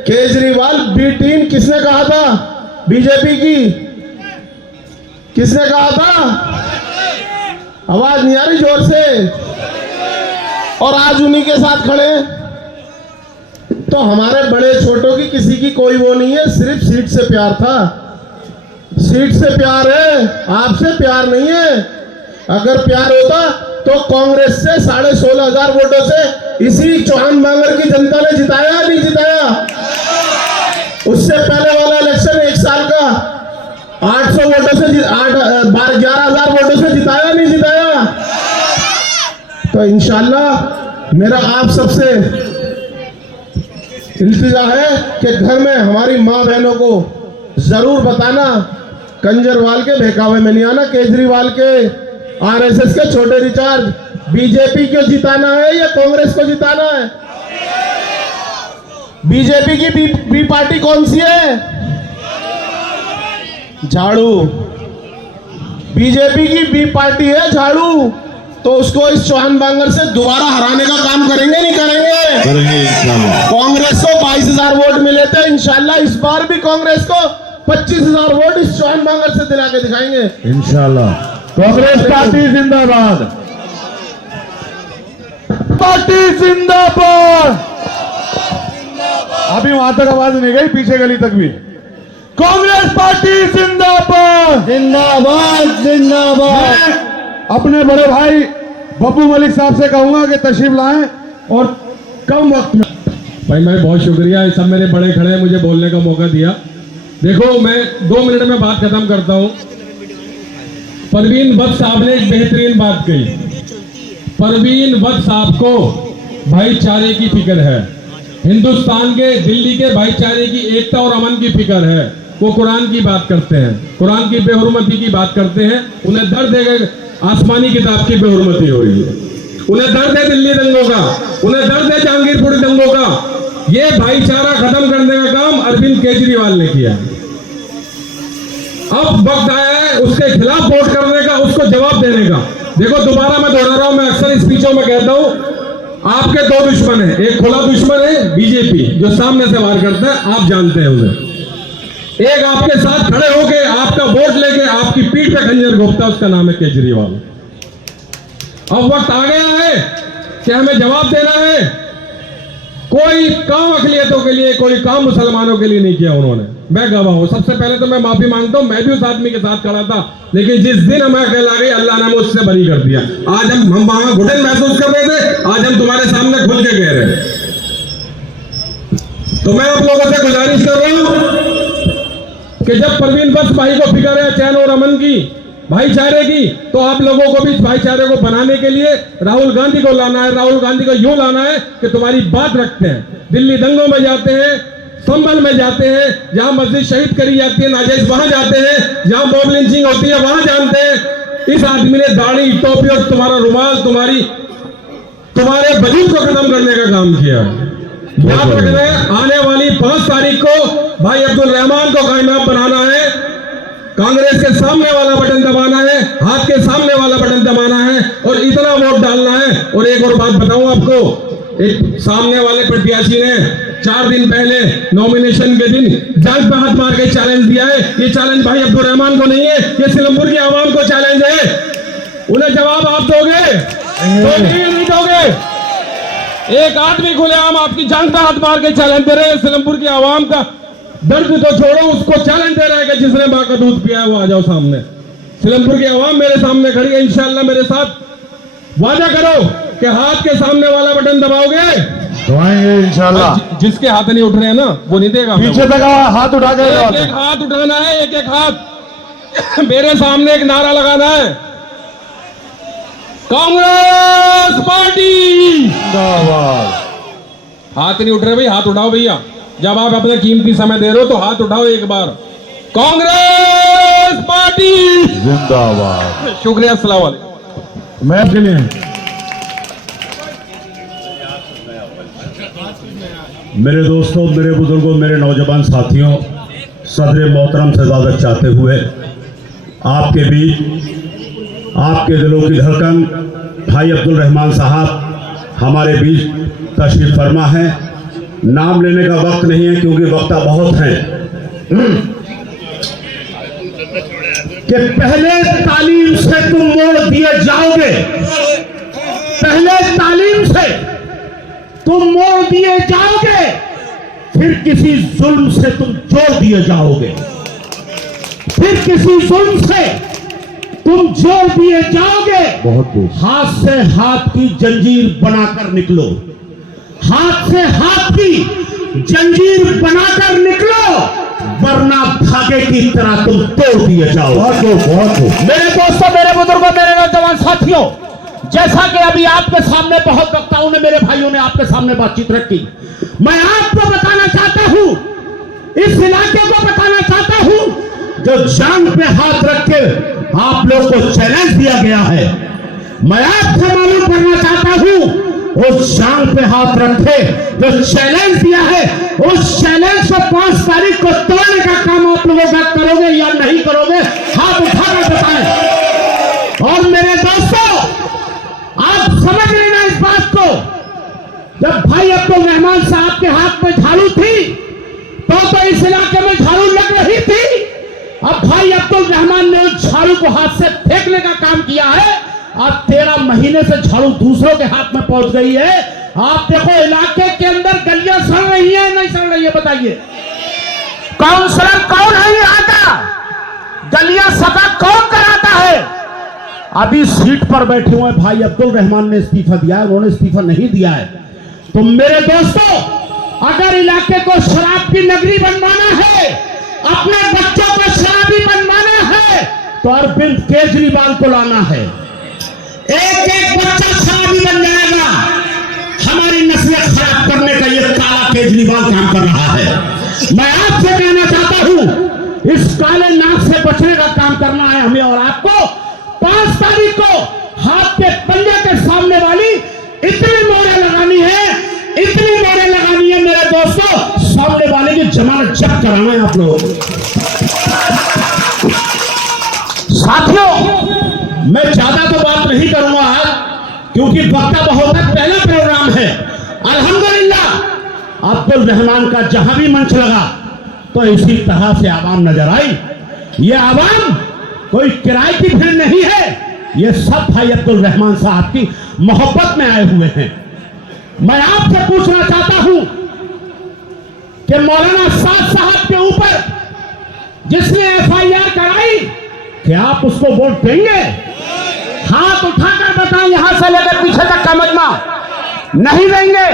केजरीवाल बी टीम किसने कहा था? बीजेपी की किसने कहा था? आवाज नहीं आ रही जोर से। और आज उन्हीं के साथ खड़े। तो हमारे बड़े छोटों की किसी की कोई वो नहीं है, सिर्फ सीट से प्यार था, सीट से प्यार है, आपसे प्यार नहीं है। अगर प्यार होता तो कांग्रेस से 16,500 वोटों से इसी चौहान बांगर की जनता ने जिताया, नहीं जिताया? उससे पहले वाला इलेक्शन 1 साल का 800 वोटों से 11,000 वोटों से जिताया, नहीं जिताया? तो इंशाल्लाह मेरा आप सबसे इल्तिजा है कि घर में हमारी माँ बहनों को जरूर बताना, कंजरवाल के बहकावे में नहीं आना, केजरीवाल के आरएसएस के छोटे रिचार्ज। बीजेपी को जिताना है या कांग्रेस को जिताना है? बीजेपी की बी पार्टी कौन सी है? झाड़ू। बीजेपी की बी पार्टी है झाड़ू। तो उसको इस चौहान बांगर से दोबारा हराने का काम करेंगे, नहीं करेंगे? करेंगे इंशाल्लाह। कांग्रेस को 22,000 वोट मिले थे, इंशाल्लाह इस बार भी कांग्रेस को 25,000 वोट इस चौहान बांगर से दिला के दिखाएंगे इंशाल्लाह। कांग्रेस पार्टी जिंदाबाद, पार्टी जिंदाबाद। अभी वहां तक आवाज नहीं गई, पीछे गली तक भी। कांग्रेस पार्टी जिंदाबाद, जिंदाबाद जिंदाबाद। अपने बड़े भाई बब्बू मलिक साहब से कहूंगा कि तशरीफ लाएं और कम वक्त में। भाई मैं बहुत शुक्रिया, ये सब मेरे बड़े खड़े हैं, मुझे बोलने का मौका दिया। देखो मैं 2 मिनट में बात खत्म करता हूं। परवीन वत्स साहब ने एक बेहतरीन बात कही। परवीन वत्स साहब को भाईचारे की फिक्र है, हिंदुस्तान के, दिल्ली के भाईचारे की एकता और अमन की फिक्र है। वो कुरान की बात करते हैं, कुरान की बेहुरमती की बात करते हैं। उन्हें दर्द है आसमानी किताब की बेहुरमती हो रही है, उन्हें दर्द है दिल्ली दंगों का, उन्हें दर्द है जहांगीरपुरी दंगों का। ये भाईचारा खत्म करने का काम अरविंद केजरीवाल ने किया। अब वक्त आया है उसके खिलाफ वोट करने का, उसको जवाब देने का। देखो दोबारा मैं दोहरा रहा हूं, मैं अक्सर स्पीचों में कहता हूं, आपके 2 दुश्मन है। एक खुला दुश्मन है बीजेपी जो सामने से वार करता है, आप जानते हैं उसे। एक आपके साथ खड़े होके आपका वोट लेके आपकी पीठ पे खंजर घोंपता है, उसका नाम है केजरीवाल। अब वक्त आ गया है कि हमें जवाब देना है। कोई काम अकलियतों के लिए, कोई काम मुसलमानों के लिए नहीं किया उन्होंने। मैं गवाह हूं। सबसे पहले तो मैं माफी मांगता हूं, मैं भी उस आदमी के साथ खड़ा था, लेकिन जिस दिन हमें अकेला गई अल्लाह ने मुझसे बरी कर दिया। आज हम वहां घुटन महसूस कर रहे थे, आज हम तुम्हारे सामने खुल के कह रहे हैं। तो मैं आप लोगों से गुजारिश कर रहा हूं कि जब परवीन वत्स भाई को फिक्र है चैन और अमन की, भाईचारे की, तो आप लोगों को भी इस भाईचारे को बनाने के लिए राहुल गांधी को लाना है। राहुल गांधी को यूं लाना है कि तुम्हारी बात रखते हैं, दिल्ली दंगों में जाते हैं, संभल में जाते हैं, जहां मस्जिद शहीद करी जाती है नाजायज वहां जाते हैं, जहां मॉब लिंचिंग होती है वहां जानते हैं। इस आदमी ने दाढ़ी, टोपी और तुम्हारा रुमाल, तुम्हारे वजूद को खत्म करने का काम किया। याद रखना है, आने वाली 5 तारीख को भाई अब्दुल रहमान को कामयाब बनाना है। कांग्रेस के सामने वाला बटन दबाना है, हाथ के सामने वाला बटन दबाना है और इतना वोट डालना है। और एक और बात बताऊं आपको, एक सामने वाले प्रत्याशी ने 4 दिन पहले नॉमिनेशन के दिन जान पे हाथ मार के चैलेंज दिया है। ये चैलेंज भाई अब्दुल रहमान को नहीं है, ये सिलमपुर की आवाम को चैलेंज है। उन्हें जवाब आप दोगे? दोगे या नहीं दोगे? एक आदमी खुलेआम आपकी जान का हाथ मार के चैलेंज दे रहे हैं। सिलमपुर की आवाम का दर्द तो छोड़ो, उसको चैलेंज दे रहे हैं कि जिसने मां का दूध पिया है वो आ जाओ सामने। सिलमपुर की आवाम मेरे सामने खड़ी है, इंशाल्लाह मेरे साथ वादा करो कि हाथ के सामने वाला बटन दबाओगे तो आएंगे इंशाल्लाह। जिसके हाथ नहीं उठ रहे हैं ना वो नहीं देगा। पीछे तक हाथ उठा के एक एक हाथ उठाना है, एक एक हाथ। मेरे सामने एक नारा लगाना है, कांग्रेस पार्टी जिंदाबाद। हाथ नहीं उठ रहे भाई, हाथ उठाओ भैया। जब आप अपना कीमती समय दे रहे हो तो हाथ उठाओ एक बार। कांग्रेस पार्टी जिंदाबाद। शुक्रिया, अस्सलाम वालेकुम। मैं के लिए मेरे दोस्तों, मेरे बुजुर्गों, मेरे नौजवान साथियों, सदर मोहतरम से इजाज़त चाहते हुए आपके बीच आपके दिलों की धड़कन भाई अब्दुल रहमान साहब हमारे बीच तशरीफ फरमा है। नाम लेने का वक्त नहीं है क्योंकि वक्ता बहुत हैं। कि पहले तालीम से तुम मोड़ दिए जाओगे, पहले तालीम से तुम मोड़ दिए जाओगे, फिर किसी जुल्म से तुम जोड़ दिए जाओगे, फिर किसी जुल्म से तुम जोड़ दिए जाओगे। हाथ से हाथ की जंजीर बनाकर निकलो, हाथ से हाथ की जंजीर बनाकर निकलो, वरना धागे की तरह तुम तोड़ दिए जाओ। मेरे दोस्तों, मेरे बुजुर्गों, मेरे नौजवान साथियों, जैसा कि अभी आपके सामने बहुत वक्ताओं ने, मेरे भाइयों ने आपके सामने बातचीत रखी, मैं आपको बताना चाहता हूं, इस इलाके को बताना चाहता हूं, जो जान पे हाथ रख के आप लोग को चैलेंज दिया गया है, मैं आपसे मालूम करना चाहता हूं, उस जान पे हाथ रखे जो चैलेंज दिया है, उस चैलेंज को 5 तारीख को तोड़ने का काम आप लोगों का करोगे या नहीं करोगे? हाथ उठाकर बताएं। और मेरे दोस्तों, आप समझ लेना इस बात को, जब भाई अब्दुल रहमान साहब के हाथ में झाड़ू थी तो इस इलाके में झाड़ू लग रही थी। अब भाई अब्दुल रहमान ने उस झाड़ू को हाथ से फेंकने का काम किया है। अब 13 महीने से झाड़ू दूसरों के हाथ में पहुंच गई है। आप देखो, इलाके के अंदर गलियां सड़ रही है, नहीं सड़ रही है? बताइए, काउंसलर कौन है यहाँ का? गलियां सफा कौन कराता है? अभी सीट पर बैठे हुए भाई अब्दुल रहमान ने इस्तीफा दिया है, उन्होंने इस्तीफा नहीं दिया है। तो मेरे दोस्तों, अगर इलाके को शराब की नगरी बनवाना है, अपने बच्चों को शराबी बनवाना है, तो अरविंद केजरीवाल को लाना है। एक एक बच्चा शराबी बन जाएगा। हमारी नस्लें खराब करने का ये काला केजरीवाल काम कर रहा है। मैं आपसे कहना चाहता हूं, इस काले नाग से बचने का काम करना है हमें और आपको। 5 तारीख को हाथ के पंजे के सामने वाली इतनी मोहरें लगानी है, इतनी मोहरें लगानी है मेरे दोस्तों, सामने वाले की जमानत जब्त कराना है आप लोगों को। साथियों, मैं ज्यादा तो बात नहीं करूंगा आज, क्योंकि वक्ता बहुत है, पहला प्रोग्राम है। अल्हम्दुलिल्लाह अब्दुल रहमान का जहां भी मंच लगा तो इसी तरह से आवाम नजर आई। ये आवाम कोई किराए की भीड़ नहीं है, ये सब भाई अब्दुल रहमान साहब की मोहब्बत में आए हुए हैं। मैं आपसे पूछना चाहता हूं कि मौलाना साद साहब के ऊपर जिसने FIR कराई, क्या आप उसको वोट देंगे? हाथ उठाकर बताएं, यहां से लेकर पीछे तक का मजमा। नहीं देंगे।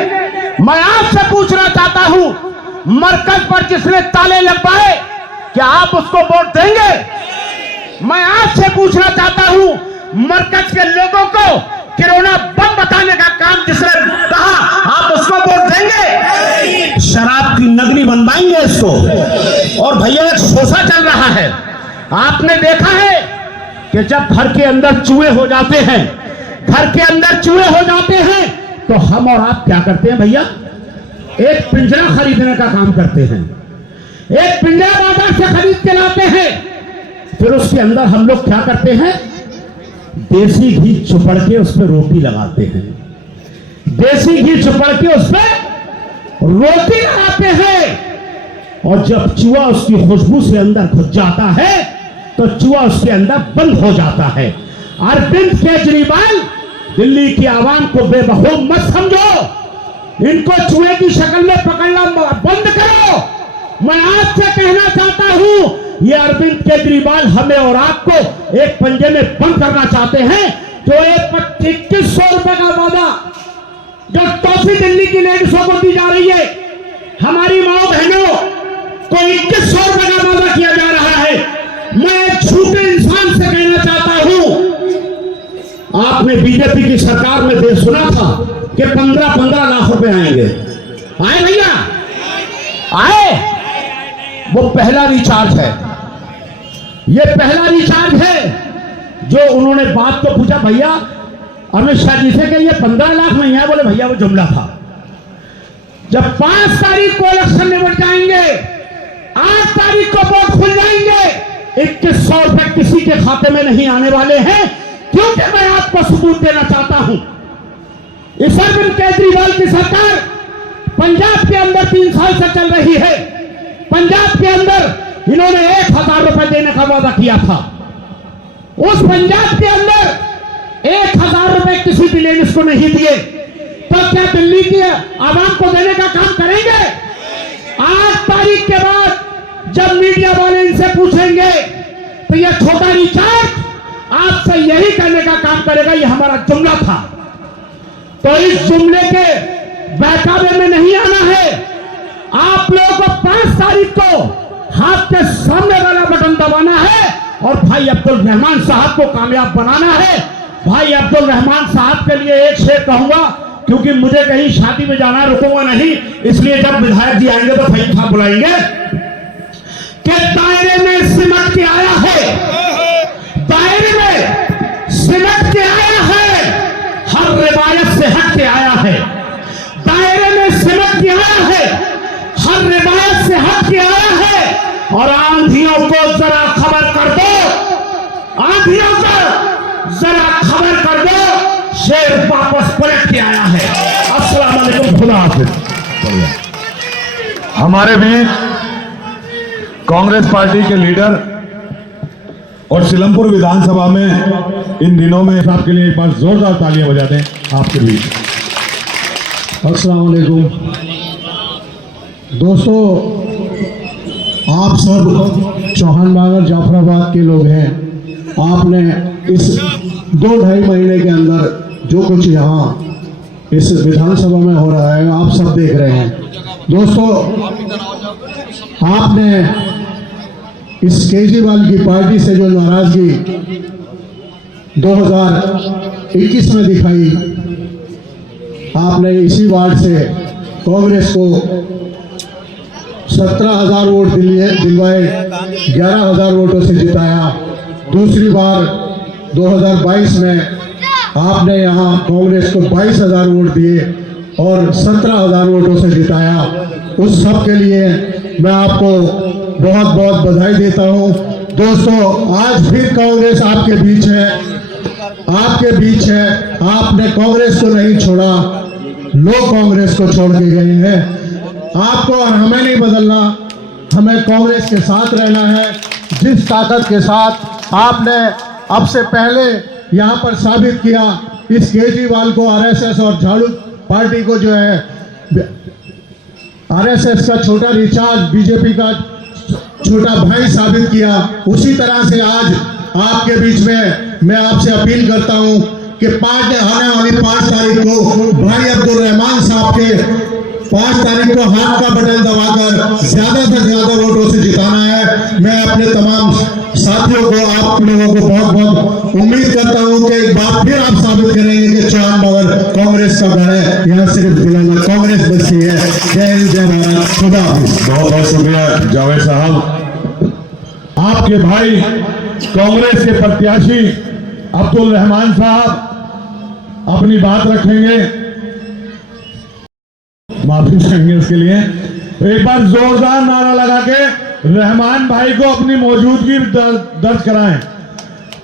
मैं आपसे पूछना चाहता हूं, मरकज पर जिसने ताले लगवाए, क्या आप उसको वोट देंगे? मैं आपसे पूछना चाहता हूं, मरकज के लोगों को कोरोना बम बताने का काम जिसने कहा, आप उसको वोट देंगे? शराब की नगरी बनवाएंगे इसको। और भैया, एक शोषा चल रहा है। आपने देखा है कि जब घर के अंदर चूहे हो जाते हैं, घर के अंदर चूहे हो जाते हैं, तो हम और आप क्या करते हैं भैया? एक पिंजरा खरीदने का काम करते हैं। एक पिंजरा बाजार से खरीद के लाते हैं, फिर उसके अंदर हम लोग क्या करते हैं? देसी घी चुपड़ के उस पर रोटी लगाते हैं। देसी घी चुपड़ के उस पर रोटी लगाते हैं। और जब चूहा उसकी खुशबू से अंदर घुस जाता है, तो चूहा उसके अंदर बंद हो जाता है। अरविंद केजरीवाल, दिल्ली की आवाम को बेवकूफ मत समझो, इनको चूहे की शक्ल में पकड़ना बंद करो। मैं आपसे कहना चाहता हूं, ये अरविंद केजरीवाल हमें और आपको एक पंजे में बंद करना चाहते हैं। जो 2100 रुपए का वादा जो टॉफी दिल्ली की लेडीजों को दी जा रही है, हमारी माओ बहनों को 2100 रुपए का वादा किया जा रहा है। मैं एक झूठे इंसान से कहना चाहता हूं, आपने बीजेपी की सरकार में देर सुना था कि 15-15 लाख रुपए आएंगे। आए भैया, आए। वो पहला रिचार्ज है, ये पहला रिचार्ज है। जो उन्होंने बात को पूछा भैया अमित शाह जी से कि ये 15 लाख नहीं है, बोले भैया वो जुमला था। जब 5 तारीख को इलेक्शन निपट जाएंगे, 8 तारीख को वोट खुल जाएंगे, 2100 रुपए किसी के खाते में नहीं आने वाले हैं। क्योंकि मैं आपको सबूत देना चाहता हूं, इस अरविंद केजरीवाल की सरकार पंजाब के अंदर 3 साल से चल रही है। पंजाब के अंदर इन्होंने 1000 रुपए देने का वादा किया था। उस पंजाब के अंदर 1000 रुपए किसी भी लेडीज को नहीं दिए, तो क्या दिल्ली की आवाम को देने का काम करेंगे? 8 तारीख के बाद जब मीडिया वाले इनसे पूछेंगे तो यह छोटा रिचार्ज आपसे यही करने का काम करेगा, यह हमारा जुमला था। तो इस जुमले के बहकावे में नहीं आना है। आप लोगों को 5 तारीख को हाथ के सामने वाला बटन दबाना है और भाई अब्दुल रहमान साहब को कामयाब बनाना है। भाई अब्दुल रहमान साहब के लिए एक शेर कहूंगा, क्योंकि मुझे कहीं शादी में जाना, रुकूंगा नहीं, इसलिए जब विधायक जी आएंगे तो भाई साहब बुलाएंगे कि दायरे में सिमट के आया है, दायरे में सिमट के आया है, हर रिवायत से हट के आया है, दायरे में सिमट के आया है, हर रिवायत से हट के आया है। और आंधियों को जरा खबर कर दो, आंधियों को जरा खबर कर दो, शेर वापस पलट के आया है। अस्सलाम वालेकुम, खुदा हाफिज। हमारे बीच कांग्रेस पार्टी के लीडर और सिलमपुर विधानसभा में इन दिनों में आपके लिए एक बार जोरदार तालियां बजाते हैं आपके बीच। अस्सलाम वालेकुम दोस्तों, आप सब चौहान बाग और जाफराबाद के लोग हैं। आपने इस 2-2.5 महीने के अंदर जो कुछ यहाँ इस विधानसभा में हो रहा है आप सब देख रहे हैं। दोस्तों, आपने इस केजरीवाल की पार्टी से जो नाराजगी 2021 में दिखाई, आपने इसी वार्ड से कांग्रेस को 17,000 वोट दिलवाए, 11,000 वोटों से जिताया। दूसरी बार 2022 में आपने यहाँ कांग्रेस को 22,000 वोट दिए और 17,000 वोटों से जिताया। उस सब के लिए मैं आपको बहुत बहुत बधाई देता हूँ। दोस्तों, आज फिर कांग्रेस आपके बीच है, आपके बीच है। आपने कांग्रेस को नहीं छोड़ा, लोग कांग्रेस को छोड़ के गए हैं। आपको और हमें नहीं बदलना, हमें कांग्रेस के साथ रहना है। जिस ताकत के साथ आपने अब से पहले यहाँ पर साबित किया, इस केजरीवाल को आरएसएस और झाड़ू पार्टी को जो है आरएसएस का छोटा रिचार्ज, बीजेपी का छोटा भाई साबित किया, उसी तरह से आज आपके बीच में मैं आपसे अपील करता हूं कि आने वाली 5 तारीख को भाई अब्दुल रहमान साहब के 5 तारीख को हाथ का बटन दबाकर ज्यादा से ज्यादा वोटों से जिताना है। मैं अपने तमाम साथियों को, आप लोगों को बहुत बहुत उम्मीद करता हूं कि एक बार फिर आप साबित करेंगे कि चौहान बाबर कांग्रेस का गढ़ है, यहाँ सिर्फ दिलाना कांग्रेस बची है। जय हिंद, जय भारत, खुदा हाफिज। बहुत बहुत शुक्रिया जावेद साहब। आपके भाई कांग्रेस के प्रत्याशी अब्दुल रहमान साहब अपनी बात रखेंगे, माफी चाहेंगे उसके लिए। एक बार जोरदार नारा लगा के रहमान भाई को अपनी मौजूदगी दर्ज कराएं।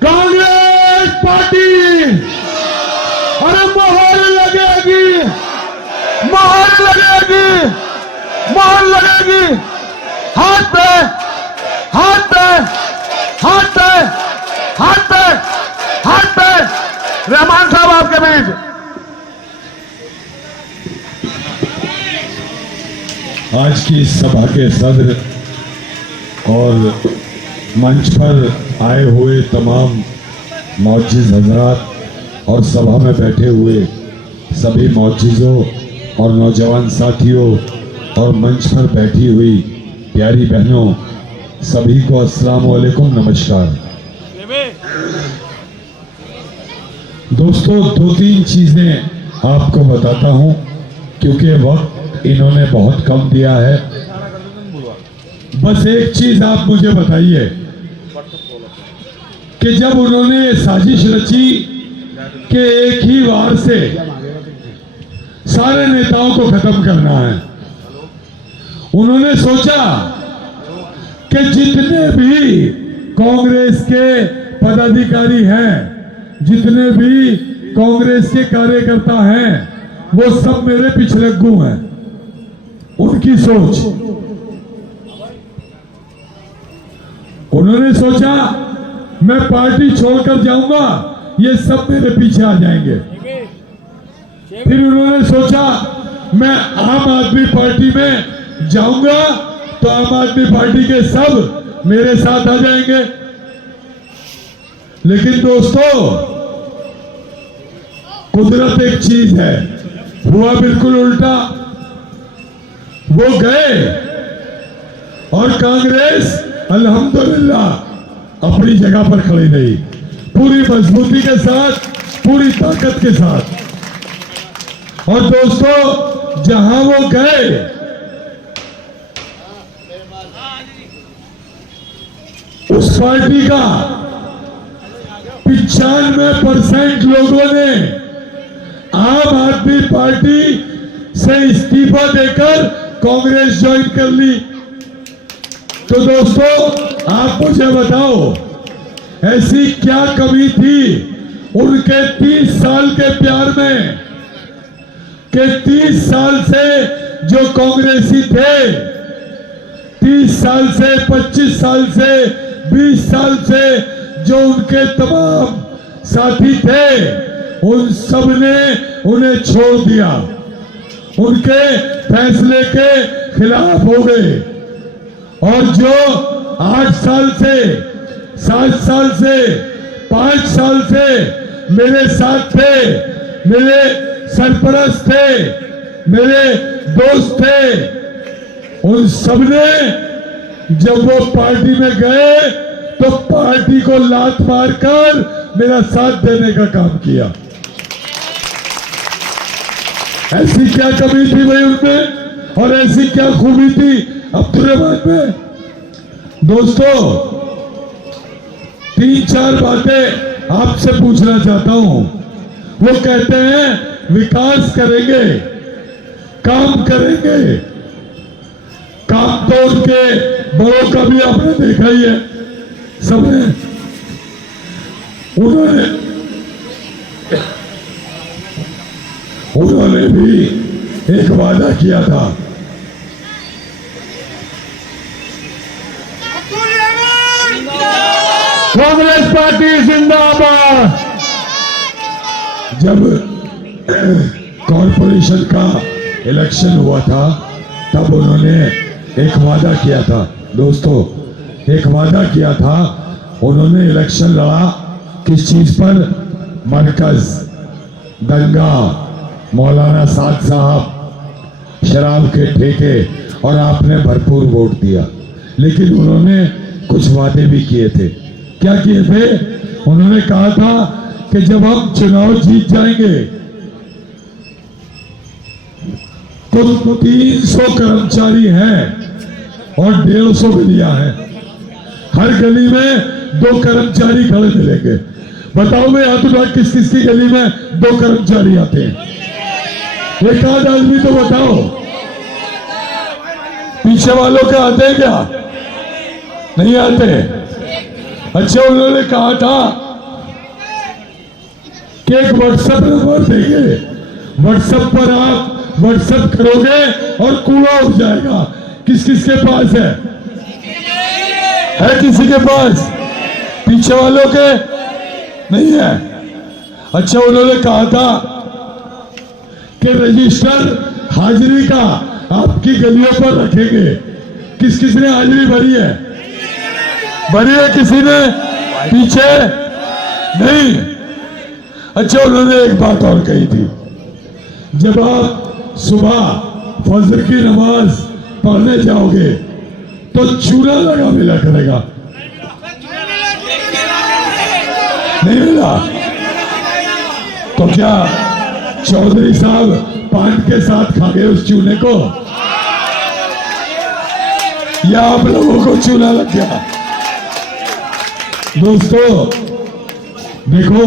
कांग्रेस पार्टी, अरे मोहर लगेगी, मोहर लगेगी, मोहर लगेगी। हाथ पे, हाथ पे, हाथ पे, हाथ पे, हाथ पे। साइड। आज की सभा के सदर और मंच पर आए हुए तमाम मौजूद हजरात और सभा में बैठे हुए सभी मौजूदों और नौजवान साथियों और मंच पर बैठी हुई प्यारी बहनों, सभी को अस्सलाम वालेकुम, नमस्कार। दोस्तों, 2-3 चीजें आपको बताता हूं क्योंकि वक्त इन्होंने बहुत कम दिया है। बस एक चीज आप मुझे बताइए कि जब उन्होंने ये साजिश रची कि एक ही वार से सारे नेताओं को खत्म करना है, उन्होंने सोचा कि जितने भी कांग्रेस के पदाधिकारी हैं, जितने भी कांग्रेस के कार्यकर्ता हैं, वो सब मेरे पिछलग्गू हैं। उनकी सोच, उन्होंने सोचा मैं पार्टी छोड़कर जाऊंगा, ये सब मेरे पीछे आ जाएंगे। फिर उन्होंने सोचा मैं आम आदमी पार्टी में जाऊंगा तो आम आदमी पार्टी के सब मेरे साथ आ जाएंगे। लेकिन दोस्तों, कुदरत एक चीज है, हुआ बिल्कुल उल्टा। वो गए और कांग्रेस अल्हम्दुलिल्लाह अपनी जगह पर खड़ी रही, पूरी मजबूती के साथ, पूरी ताकत के साथ। और दोस्तों, जहां वो गए उस पार्टी का 95% लोगों ने आम आदमी पार्टी से इस्तीफा देकर कांग्रेस ज्वाइन कर ली। तो दोस्तों, आप मुझे बताओ, ऐसी क्या कमी थी उनके 30 साल के प्यार में कि 30 साल से जो कांग्रेसी थे, 30 साल से, 25 साल से, 20 साल से जो उनके तमाम साथी थे, उन सब ने उन्हें छोड़ दिया, उनके फैसले के खिलाफ हो गए। और जो 8 साल से, 7 साल से, 5 साल से मेरे साथ थे, मेरे सरपरस्त थे, मेरे दोस्त थे, उन सब ने जब वो पार्टी में गए तो पार्टी को लात मारकर मेरा साथ देने का काम किया। ऐसी क्या कमी थी भाई उनमें, और ऐसी क्या खूबी थी अब्दुर्रहमान में? दोस्तों, 3-4 बातें आपसे पूछना चाहता हूं। वो कहते हैं विकास करेंगे, काम करेंगे। काम तो उनके बड़ों का भी आपने देखा ही है, सबने। उन्होंने भी एक वादा किया था, कांग्रेस पार्टी जिंदाबाद। जब कॉरपोरेशन का इलेक्शन हुआ था तब उन्होंने एक वादा किया था। दोस्तों, एक वादा किया था, उन्होंने इलेक्शन लड़ा किस चीज पर? मरकज, दंगा, मौलाना साद साहब, शराब के ठेके, और आपने भरपूर वोट दिया। लेकिन उन्होंने कुछ वादे भी किए थे। क्या किए थे? उन्होंने कहा था कि जब हम चुनाव जीत जाएंगे तो 300 कर्मचारी हैं और 150 गलियां हैं, हर गली में 2 कर्मचारी खड़े मिलेंगे। बताओ मैं हाथ उठा, किस किस की गली में 2 कर्मचारी आते हैं? एक आध आदमी तो बताओ। पीछे वालों के आते हैं क्या? नहीं आते। अच्छा, उन्होंने कहा था कि एक व्हाट्सएप नंबर देंगे, व्हाट्सएप पर आप व्हाट्सएप करोगे और कूड़ा उठ जाएगा। किस किस के पास है किसी के पास? पीछे वालों के नहीं है। अच्छा, उन्होंने कहा था कि रजिस्टर हाजिरी का आपकी गलियों पर रखेंगे। किस किस ने हाजिरी भरी है? भरी है किसी ने? पीछे नहीं। अच्छा, उन्होंने एक बात और कही थी, जब आप सुबह फजर की नमाज पढ़ने जाओगे तो चूना लगा मिला करेगा। नहीं मिला तो क्या चौधरी साहब पान के साथ खा गए उस चूने को, या आप लोगों को चूना लग गया? दोस्तों देखो,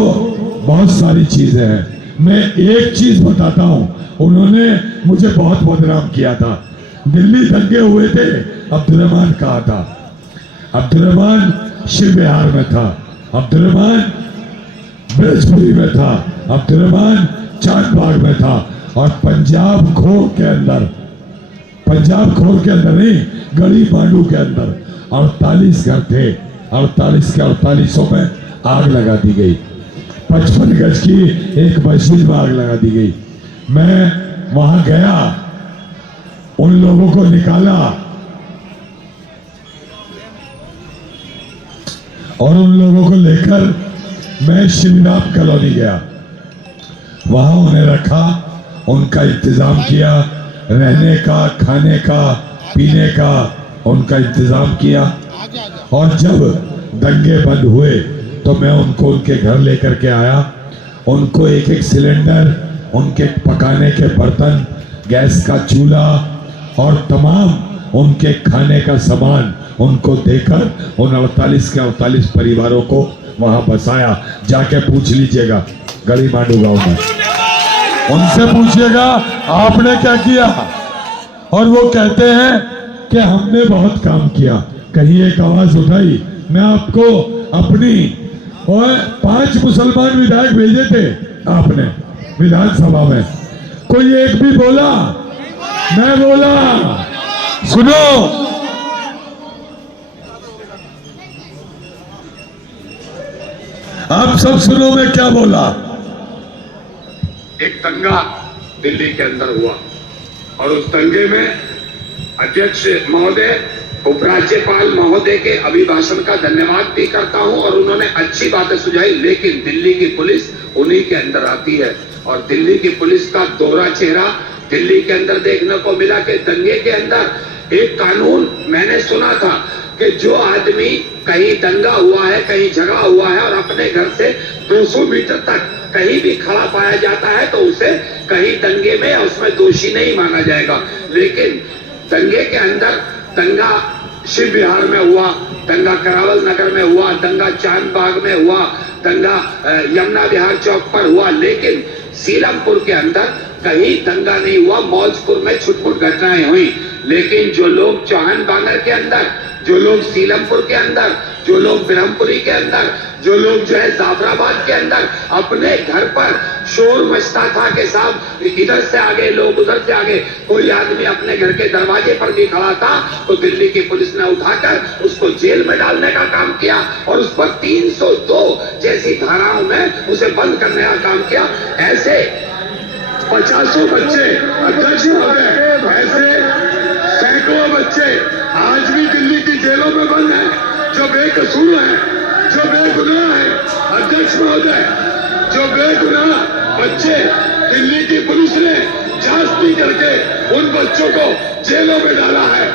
बहुत सारी चीजें हैं। मैं एक चीज बताता हूं, उन्होंने मुझे बहुत बदनाम किया था। दिल्ली दंगे हुए थे, अब्दुर्रहमान कहा था। अब्दुर्रहमान शिव विहार में था, अब्दुर्रहमान ब्रजपुरी में था, अब्दुर्रहमान चांद बाग में था, और पंजाब खोर के अंदर नहीं, गड़ी पांडू के अंदर 48 घर थे। 48 के 48 में आग लगा दी गई। 55 गज की एक मस्जिद में आग लगा दी गई। मैं वहां गया, उन लोगों को निकाला और उन लोगों को लेकर मैं श्रीराम कॉलोनी गया। वहां उन्हें रखा, उनका इंतजाम किया, रहने का, खाने का, पीने का उनका इंतजाम किया। और जब दंगे बंद हुए तो मैं उनको उनके घर लेकर के आया। उनको एक एक सिलेंडर, उनके पकाने के बर्तन, गैस का चूल्हा और तमाम उनके खाने का सामान उनको देकर उन 48 के 48 परिवारों को वहां बसाया। जाके पूछ लीजिएगा गली मांडू गांव में, उनसे पूछिएगा आपने क्या किया। और वो कहते हैं कि हमने बहुत काम किया। कहीं एक आवाज उठाई, मैं आपको अपनी और 5 मुसलमान विधायक भेजे थे आपने विधानसभा में, कोई एक भी बोला? मैं बोला, सुनो, आप सब सुनो मैं क्या बोला। एक दंगा दिल्ली के अंदर हुआ और उस दंगे में अध्यक्ष महोदय, उपराज्यपाल महोदय के अभिभाषण का धन्यवाद भी करता हूं और उन्होंने अच्छी बातें सुझाई। लेकिन दिल्ली की पुलिस उन्हीं के अंदर आती है और दिल्ली की पुलिस का दोहरा चेहरा दिल्ली के अंदर देखने को मिला कि दंगे के अंदर एक कानून मैंने सुना था कि जो आदमी कहीं दंगा हुआ है, कहीं झगड़ा हुआ है और अपने घर से 200 मीटर तक कहीं भी खड़ा पाया जाता है तो उसे कहीं दंगे में उसमें दोषी नहीं माना जाएगा। लेकिन दंगे के अंदर दंगा शिव विहार में हुआ, दंगा करावल नगर में हुआ, दंगा चांद बाग में हुआ, दंगा यमुना विहार चौक पर हुआ, लेकिन सीलमपुर के अंदर कहीं दंगा नहीं हुआ। मौजपुर में छुटपुट घटनाएं हुई, लेकिन जो लोग चौहान बांगर के अंदर, जो लोग सीलमपुर के अंदर, जो लोग ब्रह्मपुरी के अंदर, जो लोग जो है जाफराबाद के अंदर अपने घर पर शोर मचता था कि साहब इधर से आगे लोग उधर से आगे, कोई आदमी अपने घर के दरवाजे पर भी खड़ा था तो दिल्ली की पुलिस ने उठाकर उसको जेल में डालने का काम किया और उस पर 302 जैसी धाराओं में उसे बंद करने का काम किया। ऐसे 50 बच्चे, अध्यक्ष महोदय, ऐसे सैकड़ों बच्चे आज भी दिल्ली की जेलों में बंद हैं, जो बेकसूर हैं, जो बेगुनाह हैं। अध्यक्ष महोदय, जो बेगुनाह बच्चे दिल्ली की पुलिस ने जांच नहीं करके उन बच्चों को जेलों में डाला है।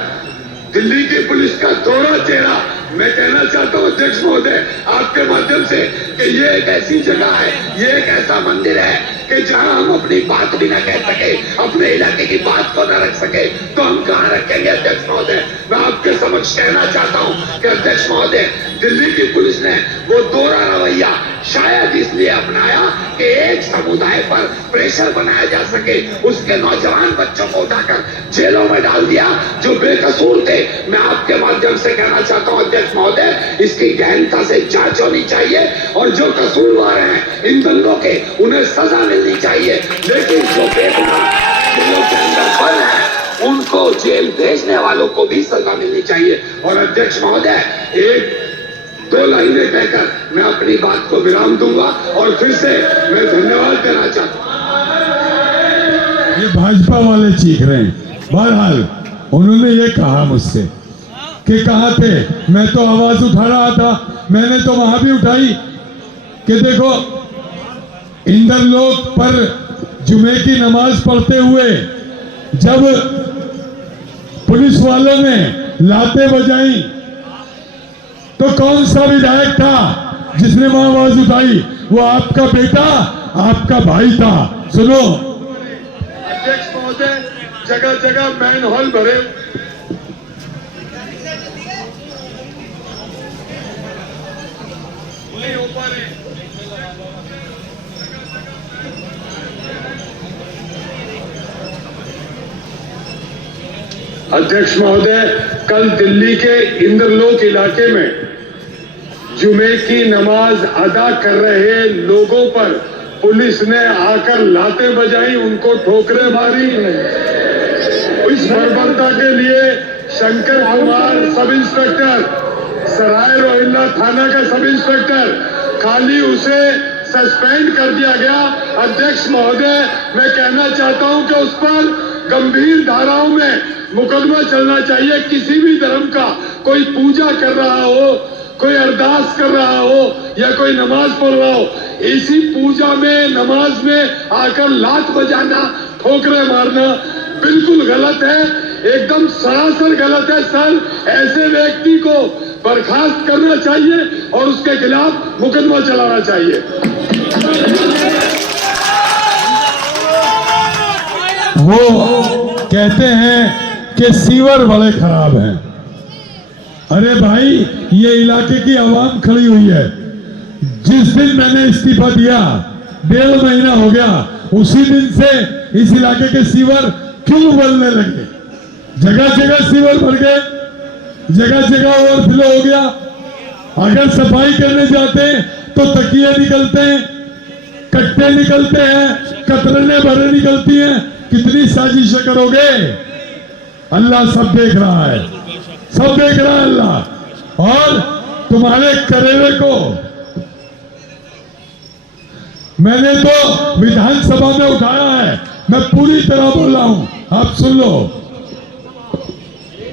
दिल्ली की पुलिस का दोहरा चेहरा। मैं कहना चाहता हूं अध्यक्ष महोदय आपके माध्यम से कि ये एक ऐसी जगह है, ये एक ऐसा मंदिर है कि जहां हम अपनी बात भी ना कह सके, अपने इलाके की बात को ना रख सके, तो हम कहां रखेंगे अध्यक्ष महोदय। मैं आपके समक्ष कहना चाहता हूं कि अध्यक्ष महोदय, दिल्ली की पुलिस ने वो दोहरा रवैया शायद इसलिए अपनाया कि एक समुदाय पर प्रेशर बनाया जा सके, उसके नौजवान बच्चों को उठाकर जेलों में डाल दिया जो बेकसूर थे। मैं आपके माध्यम से कहना चाहता हूं अध्यक्ष महोदय, इसकी गहनता से जांच होनी चाहिए और जो कसूरवार हैं इन दंगों के, उन्हें सजा मिलनी चाहिए। लेकिन जो बेगुनाह जेलों के अंदर बंद है उनको जेल भेजने वालों को भी सजा मिलनी चाहिए। और अध्यक्ष महोदय, एक 2 लाइनें कहकर मैं अपनी बात को विराम दूंगा और फिर से मैं धन्यवाद देना चाहता हूं। ये भाजपा वाले चीख रहे हैं। बहरहाल उन्होंने ये कहा मुझसे कि कहाँ थे, मैं तो आवाज उठा रहा था। मैंने तो वहां भी उठाई कि देखो इंद्रलोक पर जुमे की नमाज पढ़ते हुए जब पुलिस वालों ने लाते बजाई तो कौन सा विधायक था जिसने वहां आवाज उठाई? वो आपका बेटा, आपका भाई था। सुनो, अध्यक्ष महोदय, जगह जगह मैन हॉल भरे। अध्यक्ष महोदय, कल दिल्ली के इंद्रलोक इलाके में जुमे की नमाज अदा कर रहे लोगों पर पुलिस ने आकर लाते बजाई, उनको ठोकरें मारी। इस बर्बरता के लिए शंकर कुमार सब इंस्पेक्टर, सराय रोहिल्ला थाना का सब इंस्पेक्टर, खाली उसे सस्पेंड कर दिया गया। अध्यक्ष महोदय, मैं कहना चाहता हूं कि उस पर गंभीर धाराओं में मुकदमा चलना चाहिए। किसी भी धर्म का कोई पूजा कर रहा हो, कोई अरदास कर रहा हो या कोई नमाज पढ़ रहा हो, इसी पूजा में, नमाज में आकर लात बजाना, ठोकरे मारना बिल्कुल गलत है, एकदम सरासर गलत है। सर, ऐसे व्यक्ति को बर्खास्त करना चाहिए और उसके खिलाफ मुकदमा चलाना चाहिए। वो कहते हैं कि सीवर बड़े खराब हैं। अरे भाई, ये इलाके की आवाम खड़ी हुई है। जिस दिन मैंने इस्तीफा दिया 1.5 महीना हो गया, उसी दिन से इस इलाके के सीवर क्यों बनने लगे? जगह जगह सीवर भर गए, जगह जगह ओवरफ्लो हो गया। अगर सफाई करने जाते हैं तो तकिए निकलते हैं, कट्टे निकलते हैं, कतरने भरे निकलती हैं। कितनी साजिशें करोगे? अल्लाह सब देख रहा है, सब देख रहा है अल्लाह। और तुम्हारे करेवे को मैंने तो विधानसभा में उठाया है, मैं पूरी तरह बोला हूं, आप सुन लो।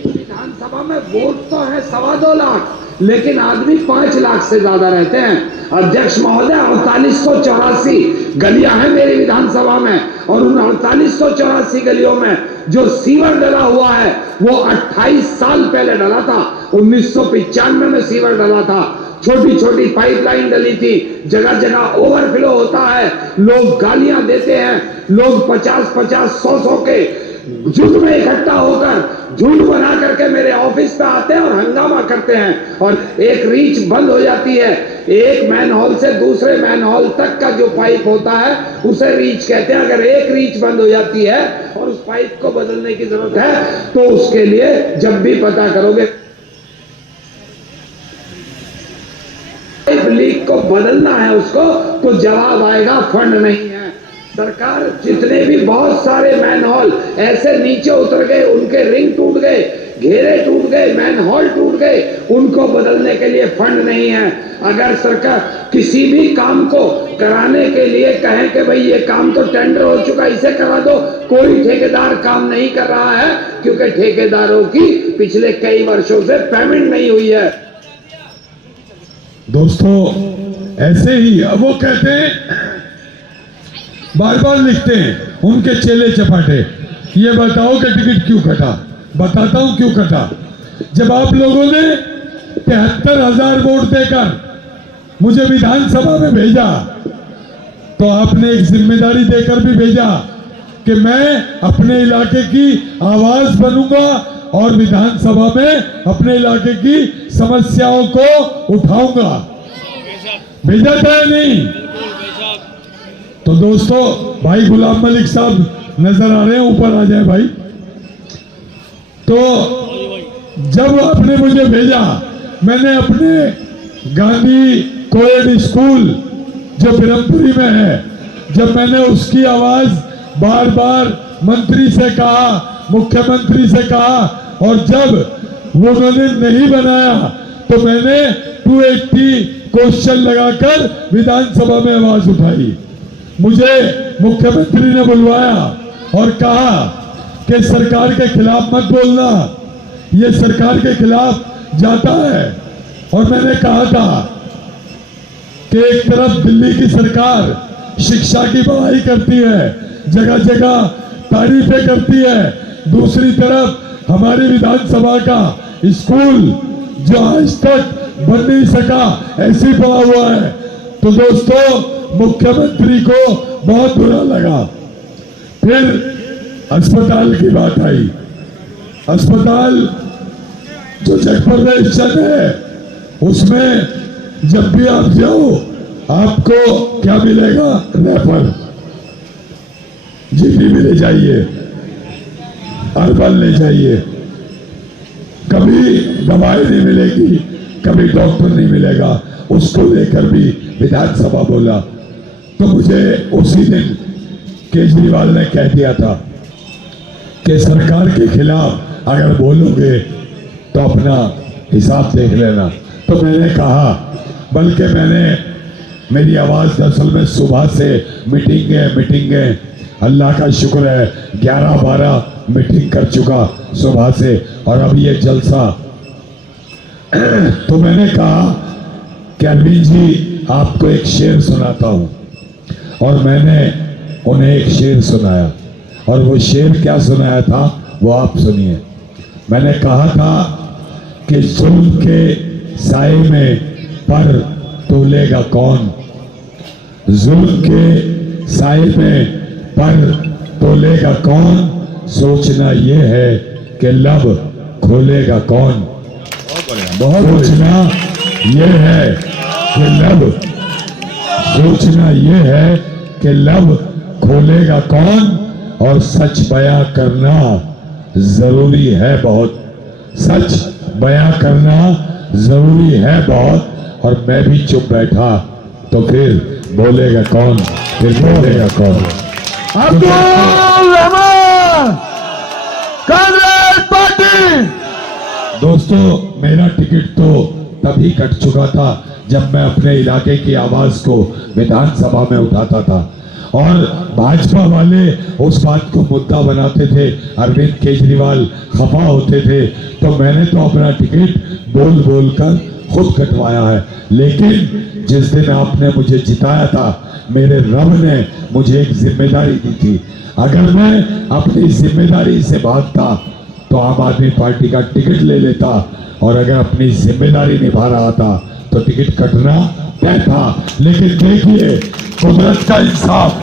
विधानसभा में वोट तो है 2.25 लाख, लेकिन आदमी 5 लाख से ज्यादा रहते हैं। अध्यक्ष महोदय, 4884 गलियां हैं मेरी विधानसभा में, और उन 4884 गलियों में जो सीवर डला हुआ है वो 28 साल पहले डला था। 1995 में सीवर डला था, छोटी छोटी पाइपलाइन डली थी, जगह जगह ओवरफ्लो होता है, लोग गालियां देते हैं, लोग 50-50, 100-100 के झुंड में इकट्ठा होकर झुंड बना करके मेरे ऑफिस पे आते हैं और हंगामा करते हैं, और एक रीच बंद हो जाती है। एक मैन हॉल से दूसरे मैन हॉल तक का जो पाइप होता है उसे रीच कहते हैं। अगर एक रीच बंद हो जाती है और उस पाइप को बदलने की जरूरत है तो उसके लिए जब भी पता करोगे पाइप लीक को बदलना है उसको, तो जवाब आएगा फंड नहीं है। सरकार जितने भी बहुत सारे मैन हॉल ऐसे नीचे उतर गए, उनके रिंग टूट गए, घेरे टूट गए, मैन हॉल टूट गए, उनको बदलने के लिए फंड नहीं है। अगर सरकार किसी भी काम को कराने के लिए कहे कि भाई ये काम तो टेंडर हो चुका, इसे करा दो, कोई ठेकेदार काम नहीं कर रहा है क्योंकि ठेकेदारों की पिछले कई वर्षों से पेमेंट नहीं हुई है। दोस्तों, ऐसे ही वो कहते हैं, बार बार लिखते हैं उनके चेले चपाटे, ये बताओ कि टिकट क्यों कटा। बताता हूं क्यों कटा। जब आप लोगों ने 73,000 वोट देकर मुझे विधानसभा में भेजा तो आपने एक जिम्मेदारी देकर भी भेजा कि मैं अपने इलाके की आवाज बनूंगा और विधानसभा में अपने इलाके की समस्याओं को उठाऊंगा। भेजा था या नहीं? तो दोस्तों, भाई गुलाम मलिक साहब नजर आ रहे हैं, ऊपर आ जाए भाई। तो जब आपने मुझे भेजा, मैंने अपने गांधी कोएड स्कूल जो ब्रह्मपुरी में है, जब मैंने उसकी आवाज बार बार मंत्री से कहा, मुख्यमंत्री से कहा, और जब वो उन्होंने नहीं बनाया तो मैंने 280 क्वेश्चन लगाकर विधानसभा में आवाज उठाई। मुझे मुख्यमंत्री ने बुलवाया और कहा कि सरकार के खिलाफ मत बोलना, ये सरकार के खिलाफ जाता है। और मैंने कहा था कि एक तरफ दिल्ली की सरकार शिक्षा की बढ़ाई करती है, जगह जगह तारीफें करती है, दूसरी तरफ हमारी विधानसभा का स्कूल जो आज तक बन नहीं सका ऐसे ही पड़ा हुआ है। तो दोस्तों, मुख्यमंत्री को बहुत बुरा लगा। फिर अस्पताल की बात आई। अस्पताल जो जयप्रदेश है उसमें जब भी आप जाओ आपको क्या मिलेगा? रेफर, जीपी में ले जाइए, अर्बन ले जाइए, कभी दवाई नहीं मिलेगी, कभी डॉक्टर नहीं मिलेगा। उसको लेकर भी विधानसभा बोला तो मुझे उसी दिन केजरीवाल ने कह दिया था कि सरकार के खिलाफ अगर बोलोगे तो अपना हिसाब देख लेना। तो मैंने कहा, बल्कि मेरी आवाज दरअसल में सुबह से मीटिंगें अल्लाह का शुक्र है 11-12 मीटिंग कर चुका सुबह से, और अब ये जलसा। तो मैंने कहा कि अरविंद जी आपको एक शेर सुनाता हूं, और मैंने उन्हें एक शेर सुनाया, और वो शेर क्या सुनाया था वो आप सुनिए। मैंने कहा था कि जुल्म के साए में पर तोलेगा कौन, जुल्म के साए में पर तोलेगा कौन, सोचना ये है कि लब खोलेगा कौन। सोचना ये है कि लब खोलेगा कौन, और सच बयां करना जरूरी है बहुत, सच बयां करना जरूरी है बहुत। और मैं भी चुप बैठा तो फिर बोलेगा कौन, फिर बोलेगा कौन? अब्दुल रहमान, कांग्रेस पार्टी। दोस्तों, मेरा टिकट तो तभी कट चुका था जब मैं अपने इलाके की आवाज को विधानसभा में उठाता था, और भाजपा वाले उस बात को मुद्दा बनाते थे, अरविंद केजरीवाल खफा होते थे। तो मैंने तो अपना टिकट बोल बोल कर खुद कटवाया है। लेकिन जिस दिन आपने मुझे जिताया था, मेरे रब ने मुझे एक जिम्मेदारी दी थी। अगर मैं अपनी जिम्मेदारी से भागता तो आम आदमी पार्टी का टिकट ले लेता, और अगर अपनी जिम्मेदारी निभा रहा था तो टिकट कटना तय था। लेकिन देखिए कुदरत का इंसाफ,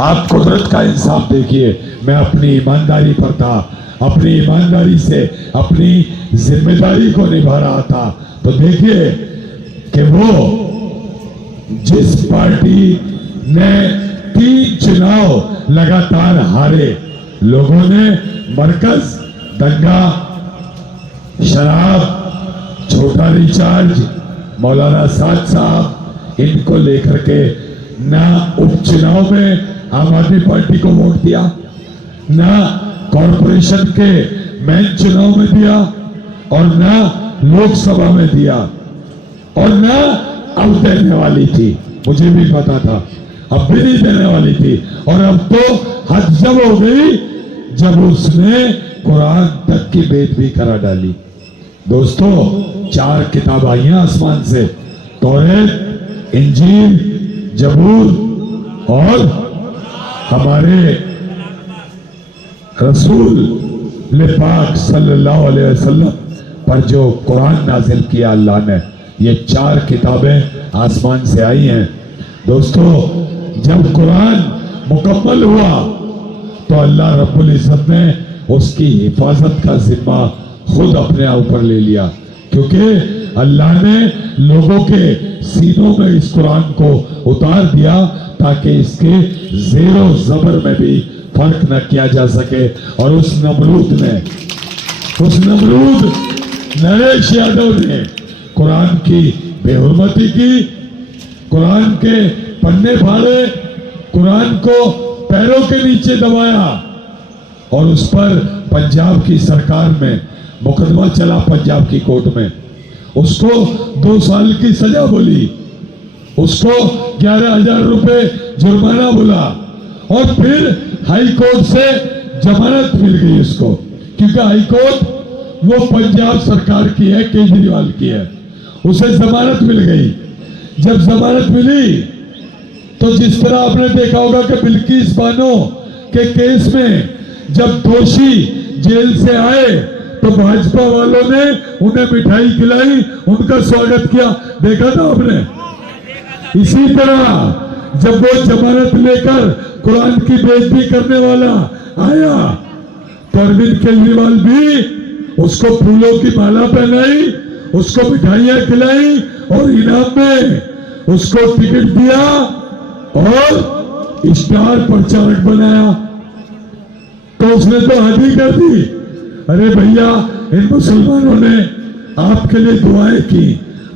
आप कुदरत का इंसाफ देखिए। मैं अपनी ईमानदारी पर था, अपनी ईमानदारी से अपनी जिम्मेदारी को निभा रहा था। तो देखिए कि वो जिस पार्टी ने 3 चुनाव लगातार हारे, लोगों ने मरकज, दंगा, शराब, छोटा रिचार्ज, मौलाना साद साहब, इनको लेकर के ना उपचुनाव में आम आदमी पार्टी को वोट दिया, ना कॉरपोरेशन के मेन चुनाव में दिया, और ना लोकसभा में दिया, और ना अब देने वाली थी। मुझे भी पता था अब भी नहीं देने वाली थी। और अब तो हद जब हो गई जब उसने कुरान तक की बेदबी करा डाली। दोस्तों, 4 किताब आई हैं आसमान से, तौरात, इंजील, जबूर, और हमारे रसूल पाक सल्लल्लाहु अलैहि वसल्लम पर जो कुरान नाजिल किया अल्लाह ने, ये 4 किताबें आसमान से आई हैं। दोस्तों, जब कुरान मुकम्मल हुआ तो अल्लाह रब्बुल इज़्ज़त ने उसकी हिफाजत का जिम्मा खुद अपने ऊपर ले लिया, क्योंकि अल्लाह ने लोगों के सीनों में इस कुरान को उतार दिया ताकि इसके ज़ेरो ज़बर में भी फर्क न किया जा सके। और उस नमरूद नरेश यादव ने कुरान की बेहुरमती की, कुरान के पन्ने फाड़े, कुरान को पैरों के नीचे दबाया, और उस पर पंजाब की सरकार में मुकदमा चला, पंजाब की कोर्ट में, उसको 2 साल की सजा बोली, उसको 11,000 रुपए जुर्माना बोला और फिर हाई कोर्ट से जमानत मिल गई उसको, क्योंकि हाई कोर्ट वो पंजाब सरकार की है, केजरीवाल की है, उसे जमानत मिल गई। जब जमानत मिली तो जिस तरह आपने देखा होगा कि बिल्किस बानो के केस में जब दोषी जेल से आए तो भाजपा वालों ने उन्हें मिठाई खिलाई, उनका स्वागत किया, देखा था आपने। इसी तरह जब वो जमानत लेकर कुरान की बेइज्जती करने वाला आया तो अरविंद केजरीवाल भी उसको फूलों की माला पहनाई, उसको मिठाइयां खिलाई और इनाम में उसको टिकट दिया और स्टार प्रचारक बनाया। तो उसने तो हद ही कर दी। अरे भैया, इन मुसलमानों ने आपके लिए दुआएं की,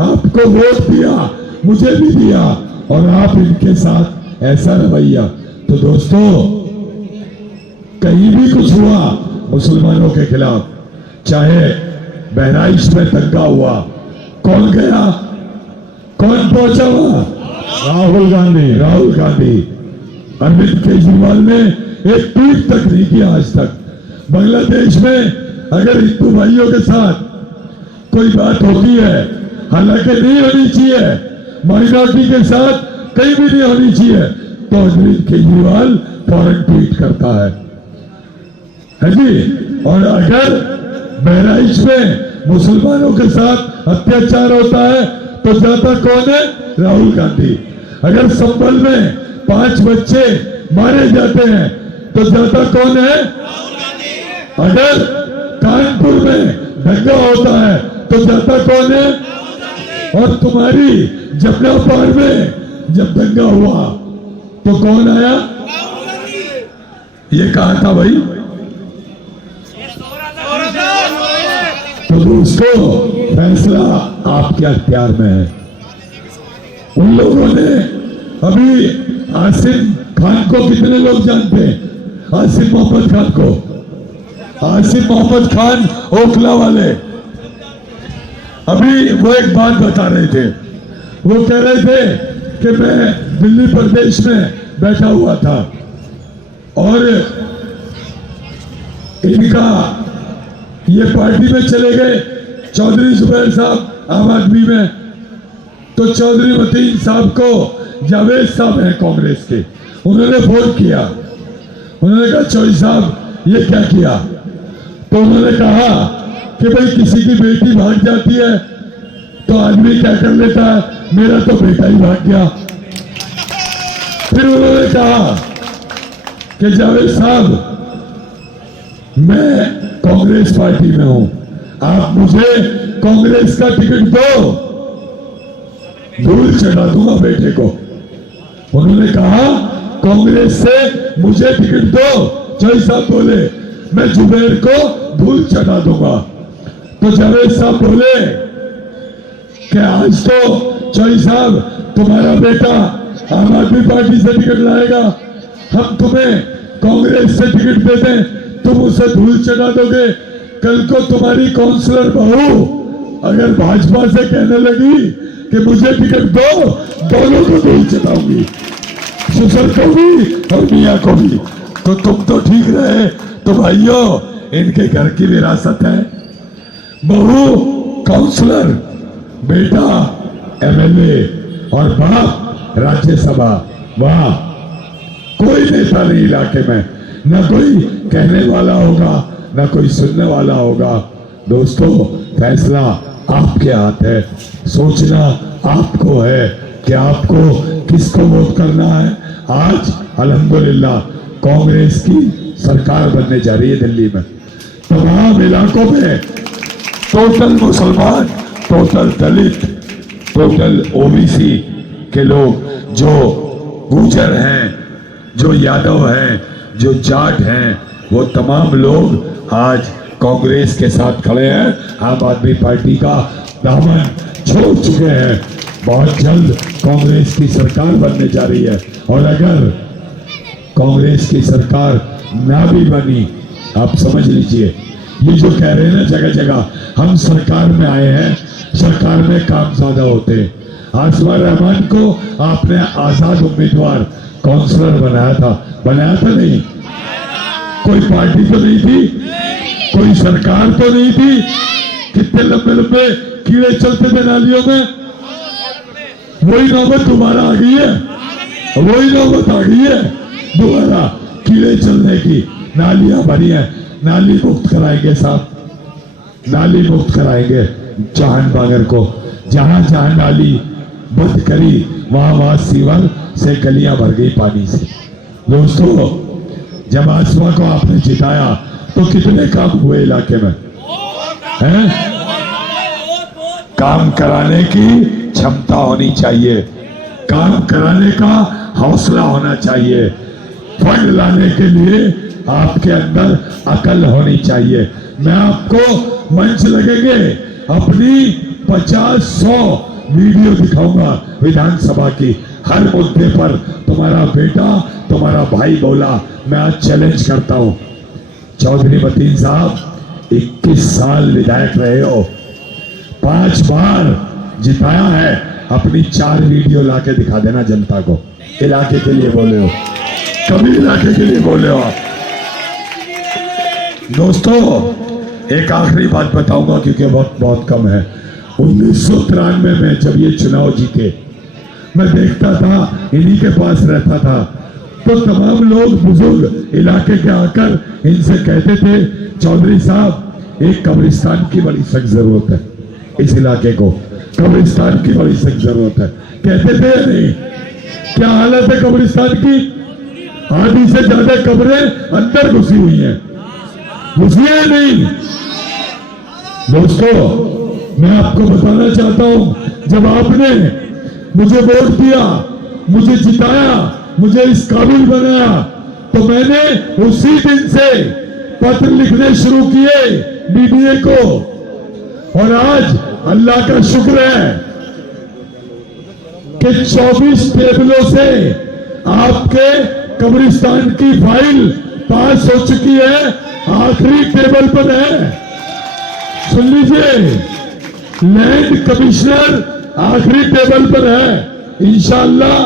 आपको वोट दिया, मुझे भी दिया, और आप इनके साथ ऐसा रवैया। तो दोस्तों, कहीं भी कुछ हुआ मुसलमानों के खिलाफ, चाहे बहराइच में दंगा हुआ, कौन गया, कौन पहुंचा वहां? राहुल गांधी। अरविंद केजरीवाल ने एक ट्वीट तक नहीं किया आज तक। बांग्लादेश में अगर हिंदू भाइयों के साथ कोई बात होती है, हालांकि नहीं होनी चाहिए, माइनॉरिटी के साथ कहीं भी नहीं होनी चाहिए, तो अरविंद केजरीवाल फौरन ट्वीट करता है जी। और अगर बहराइच में मुसलमानों के साथ अत्याचार होता है तो जाता कौन है? राहुल गांधी। अगर संभल में 5 बच्चे मारे जाते हैं तो जाता कौन है? अगर कानपुर में दंगा होता है तो जाता कौन है? और तुम्हारी जमुना पार में जब दंगा हुआ तो कौन आया? ये कहा था भाई। तो दोस्तों, फैसला आपके अख्तियार में है। उन लोगों ने अभी आसिम खान को कितने लोग जानते हैं? आसिम मोहम्मद खान को। आसिम मोहम्मद खान ओखला वाले, अभी वो एक बात बता रहे थे। वो कह रहे थे कि मैं दिल्ली प्रदेश में बैठा हुआ था और इनका ये पार्टी में चले गए चौधरी जुबैर साहब आम आदमी में, तो चौधरी मतीन साहब को जावेद साहब हैं कांग्रेस के, उन्होंने फोन किया। उन्होंने कहा चौधरी साहब ये क्या किया? तो उन्होंने कहा कि भाई किसी की बेटी भाग जाती है तो आदमी क्या कर लेता है, मेरा तो बेटा ही भाग गया। फिर उन्होंने कहा कि जावेद साहब, मैं कांग्रेस पार्टी में हूं, आप मुझे कांग्रेस का टिकट दो, धूल चढ़ा दूंगा बेटे को। उन्होंने कहा कांग्रेस से मुझे टिकट दो। चौधरी साहब बोले मैं जुबैर को धूल चढ़ा दूंगा। तो जावेद साहब बोले कि आज तो चौधरी साहब तुम्हारा बेटा आम आदमी पार्टी से टिकट लाएगा, हम तुम्हें कांग्रेस से टिकट देते हैं, तुम उसे धूल चढ़ा दोगे। कल को तुम्हारी काउंसलर बहू अगर भाजपा से कहने लगी कि मुझे टिकट दो, दोनों को धूल चढ़ाऊंगी, ससुर को भी और मियाँ को भी। तो तुम तो ठीक रहे। तो भाइयों, इनके घर की विरासत है, बहू काउंसलर, बेटा एमएलए और बाप राज्यसभा। वाह, कोई नेता नहीं इलाके में, न कोई कहने वाला होगा न कोई सुनने वाला होगा। दोस्तों, फैसला आपके हाथ है, सोचना आपको है कि आपको किसको वोट करना है। आज अल्हम्दुलिल्लाह कांग्रेस की सरकार बनने जा रही है दिल्ली में। तमाम इलाकों में टोटल मुसलमान, टोटल दलित, टोटल ओबीसी के लोग, जो गुर्जर हैं, जो यादव हैं, जो जाट हैं, वो तमाम लोग आज कांग्रेस के साथ खड़े हैं, आम आदमी पार्टी का दामन छोड़ चुके हैं। बहुत जल्द कांग्रेस की सरकार बनने जा रही है, और अगर कांग्रेस की सरकार ना भी बनी, आप समझ लीजिए, ये जो कह रहे हैं ना जगह जगह हम सरकार में आए हैं, सरकार में काम ज्यादा होते हैं। आसमा रहमान को आपने आजाद उम्मीदवार काउंसलर बनाया था नहीं? कोई पार्टी तो नहीं थी, कोई सरकार तो नहीं थी। कितने लंबे लंबे कीड़े चलते थे नालियों में। वही नौबत दोबारा आ गई है, वही नौबत आ गई है दोबारा कीड़े चलने की। नालियां भरी है, नाली मुक्त कराएंगे साहब, नाली मुक्त कराएंगे जहान बागर को। जहां जहां नाली बंद करी वहां सीवर से गलियां भर गई पानी से। दोस्तों, जब आसमा को आपने जिताया तो कितने काम हुए इलाके में हैं? काम कराने की क्षमता होनी चाहिए, काम कराने का हौसला होना चाहिए, फंड लाने के लिए आपके अंदर अकल होनी चाहिए। मैं आपको मंच लगेंगे अपनी 50-100 वीडियो दिखाऊंगा विधानसभा की। हर मुद्दे पर तुम्हारा बेटा, तुम्हारा भाई बोला। मैं आज चैलेंज करता हूं, चौधरी मतीन साहब 21 साल विधायक रहे हो, 5 बार जिताया है, अपनी 4 वीडियो लाके दिखा देना जनता को। इलाके के लिए बोले हो, कभी इलाके के लिए बोले हो आप। दोस्तों, एक आखिरी बात बताऊंगा क्योंकि वक्त बहुत कम है। 1993 में जब ये चुनाव जीते, मैं देखता था, इन्हीं के पास रहता था, तो तमाम लोग बुजुर्ग इलाके के आकर इनसे कहते थे, चौधरी साहब एक कब्रिस्तान की बड़ी सख्त जरूरत है, इस इलाके को कब्रिस्तान की बड़ी सख्त जरूरत है। कहते थे या नहीं? क्या हालत है कब्रिस्तान की? आधी से ज्यादा कब्रें अंदर घुसी हुई हैं, घुसी है नहीं? दोस्तों, मैं आपको बताना चाहता हूं, जब आपने मुझे वोट दिया, मुझे जिताया, मुझे इस काबिल बनाया, तो मैंने उसी दिन से पत्र लिखने शुरू किए बीडीए को। और आज अल्लाह का शुक्र है कि 24 टेबलों से आपके कब्रिस्तान की फाइल पास हो चुकी है, आखिरी टेबल पर है। सुन लीजिए, लैंड कमिश्नर आखिरी टेबल पर है। इंशाअल्लाह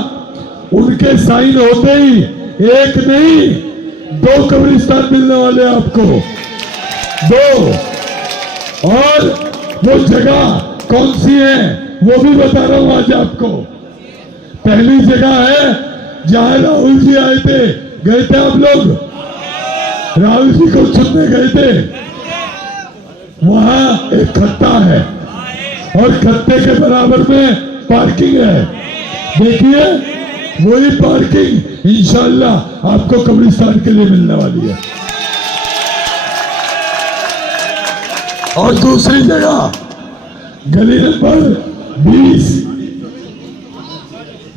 उनके साइन होते ही एक नहीं 2 कब्रिस्तान मिलने वाले आपको, 2। और वो जगह कौन सी है वो भी बता रहा हूं आज आपको। पहली जगह है जहां राहुल जी आए थे, गए थे आप लोग, राहुल जी को चुनने गए थे। वहां एक खत्ता है और खत्ते के बराबर में पार्किंग है। देखिए, वही पार्किंग इंशाअल्लाह आपको कब्रिस्तान के लिए मिलने वाली है। और दूसरी जगह गली नंबर 20,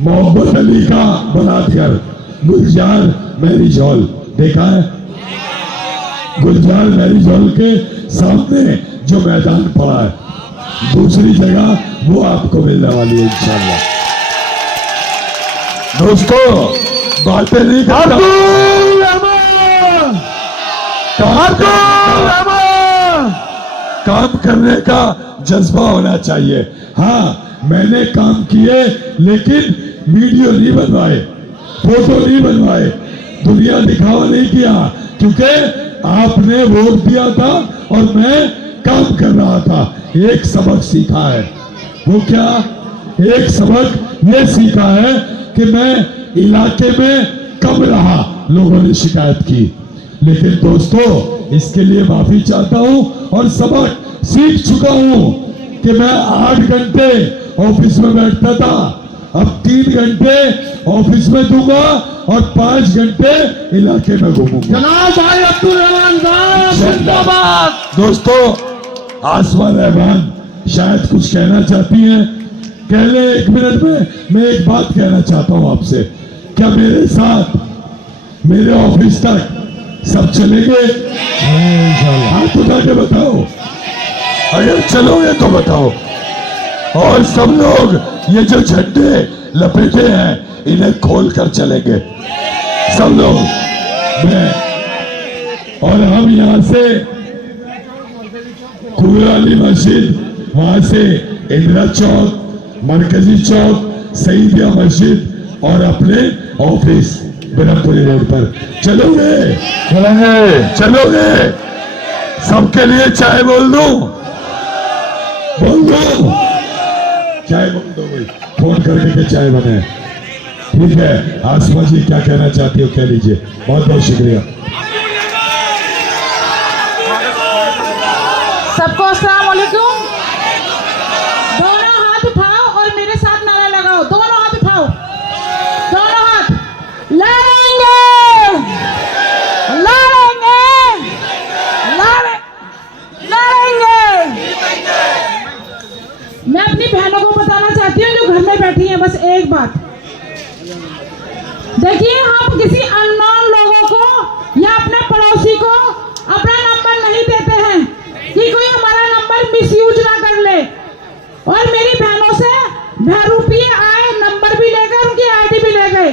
मोहम्मद अली का बलात्कार, गुलजार मैरिज हॉल देखा है? गुलजार मैरिज हॉल के सामने जो मैदान पड़ा है, दूसरी जगह वो आपको मिलने वाली है इंशाअल्लाह। दोस्तों, बातें नहीं करता, काम करने का जज्बा होना चाहिए। हाँ, मैंने काम किए लेकिन वीडियो नहीं बनवाए, फोटो नहीं बनवाए, दुनिया दिखावा नहीं किया, क्योंकि आपने वोट दिया था और मैं काम कर रहा था। एक सबक सीखा है, वो क्या? एक सबक ये सीखा है कि मैं इलाके में कम रहा, लोगों ने शिकायत की, लेकिन दोस्तों इसके लिए माफी चाहता हूं और सबक सीख चुका हूं कि मैं 8 घंटे ऑफिस में बैठता था, अब 3 घंटे ऑफिस में दूंगा और 5 घंटे इलाके में घूमूंगा। जनाब भाई अब्दुल रहमान साहब जिंदाबाद। दोस्तों, आसमा रहमान शायद कुछ कहना चाहती हैं, कह ले 1 मिनट में। मैं एक बात कहना चाहता हूं आपसे, क्या मेरे साथ मेरे ऑफिस तक सब चलेंगे? हाथ उठा के बताओ, अगर चलोगे तो बताओ। और सब लोग ये जो झंडे लपेटे हैं इन्हें खोल कर चलेंगे सब लोग। मैं और हम यहाँ से कुबरा अली मस्जिद, वहां से इंदिरा चौक, मरकजी चौक, सईदिया मस्जिद और अपने ऑफिस बिरमपुरी रोड पर चलोगे? चलोगे? सबके लिए चाय बोल दूं? चाय बोल दो भाई, फोन करके के चाय बने। ठीक है, आसमा जी क्या कहना चाहती हो कह लीजिए। बहुत बहुत शुक्रिया। सबको अस्सलाम वालेकुम। दोनों हाथ उठाओ और मेरे साथ नारा लगाओ। दोनों हाथ उठाओ, दोनों हाथ। लड़ेंगे, लड़ेंगे, लड़ेंगे। मैं अपनी बहनों को बताना चाहती हूँ जो घर में बैठी हैं, बस एक बात देखिए, हम किसी अननोन लोगों को या अपने पड़ोसी को अपना नंबर नहीं देते हैं कि कोई हमारा नंबर मिसयूज ना कर ले। और मेरी बहनों से ₹10 आए, नंबर भी ले गए, उनकी आईडी भी ले गए।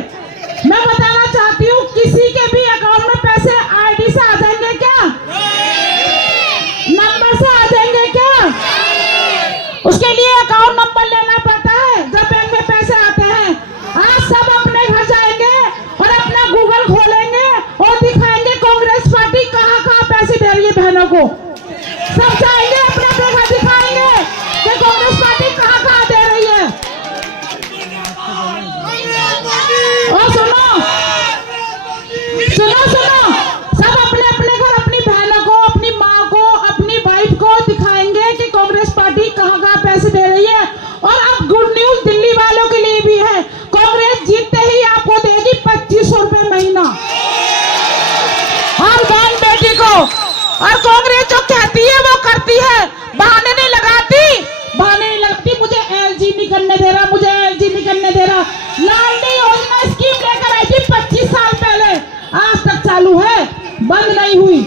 मैं बताना चाहती हूँ, किसी के भी अकाउंट में पैसे आईडी से आ जाएंगे क्या? नंबर से आ जाएंगे क्या? उसके लिए अकाउंट नंबर लेना पड़ता है जब बैंक में पैसे आते हैं। आज सब अपने घर जाएंगे और अपना गूगल खोलेंगे और दिखाएंगे कांग्रेस पार्टी कहाँ कहाँ पैसे दे रही है बहनों को। सब जाएंगे अपने अपने घर दिखाएंगे कि कांग्रेस पार्टी कहाँ कहाँ दे रही है। और सुनो सुनो सुनो, सब अपने अपने घर अपनी बहनों को, अपनी माँ को, अपनी वाइफ को दिखाएंगे कि कांग्रेस पार्टी कहाँ कहाँ पैसे दे रही है। और अब गुड न्यूज दिल्ली वालों के लिए भी है, कांग्रेस जीतते ही आपको देगी 2500 रुपए महीना हर बहन बेटी को। और कांग्रेस जो कहती है वो करती है, बहाने नहीं लगाती, बहाने नहीं लगाती। मुझे एलजी नहीं करने दे रहा, मुझे एलजी नहीं करने दे रहा। लाडली योजना स्कीम लेकर आई थी 25 साल पहले, आज तक चालू है, बंद नहीं हुई।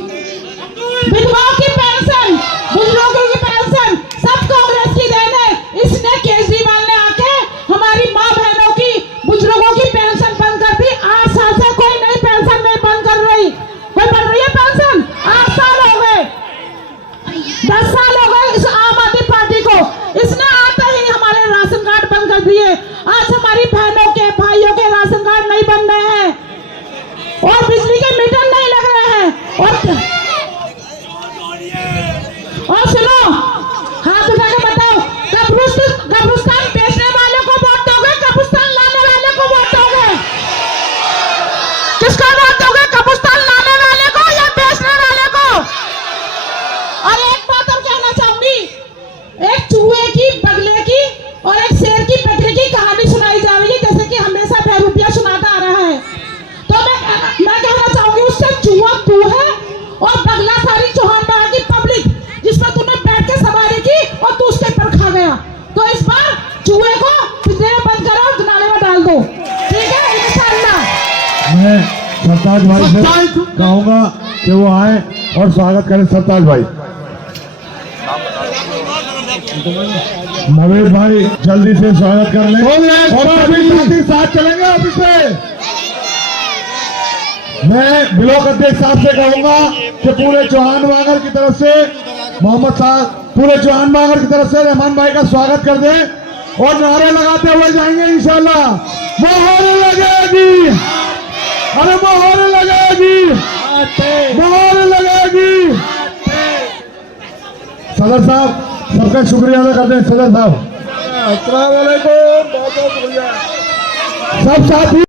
विधवाओं की पेंशन, बुजुर्गों की पेंशन सब कांग्रेस की देन है। इसने केजरीवाल ने आके हमारी माँ बहनों की, बुजुर्गों की पेंशन बंद कर दी। 8 साल से कोई नई पेंशन नहीं बंद कर रही। कोई बन रही है पेंशन? 8 साल हो गए, 10 साल हो गए इस आम आदमी पार्टी को। इसने आते ही हमारे राशन कार्ड बंद कर दिए। आज हमारी बहनों के, भाइयों के राशन कार्ड नहीं बन रहे हैं और बिजली के मीटर नहीं लग रहे हैं। और सुनो, हाथ उठा के बताओ, कब्रिस्तान बेचने वालों को वोट दोगे, कब्रिस्तान लाने वाले को वोट दोगे? किसको वोट दोगे, कब्रिस्तान लाने वाले को या बेचने वाले को? और एक बात और कहना चाहूंगी, एक चूहे की, बगले की और एक शेर की बकरी की कहानी सुनाई जा रही है, जैसे कि हमेशा बहरूपिया सुनाता आ रहा है। तो मैं कहना चाहूंगी, उससे चूहा तू है और बगला सारी चौहान बाड़ा की पब्लिक जिसमें तूने बैठ के सवारी की और तू उसके पर खा गया। तो इस बार चूहे को पिंजरे में बंद करो और नाले में डाल दो, ठीक है? इंशाल्लाह। मैं सरताज भाई से कहूंगा कि वो आए और स्वागत करें। सरताज भाई, नवेद भाई जल्दी से स्वागत कर लें और सभी साथी साथ चलेंगे ऑफिस में। मैं ब्लॉक अध्यक्ष साहब से कहूंगा कि पूरे चौहान बांगर की तरफ से, मोहम्मद साहब पूरे चौहान बांगर की तरफ से रहमान भाई का स्वागत कर दें और नारे लगाते हुए जाएंगे इंशाल्लाह। मोहर लगेगी, अरे मोहर लगेगी, मोहर लगेगी। सदर साहब सबका शुक्रिया अदा करते हैं। सदर साहब, अस्सलाम वालेकुम, बहुत बहुत शुक्रिया। सब साथी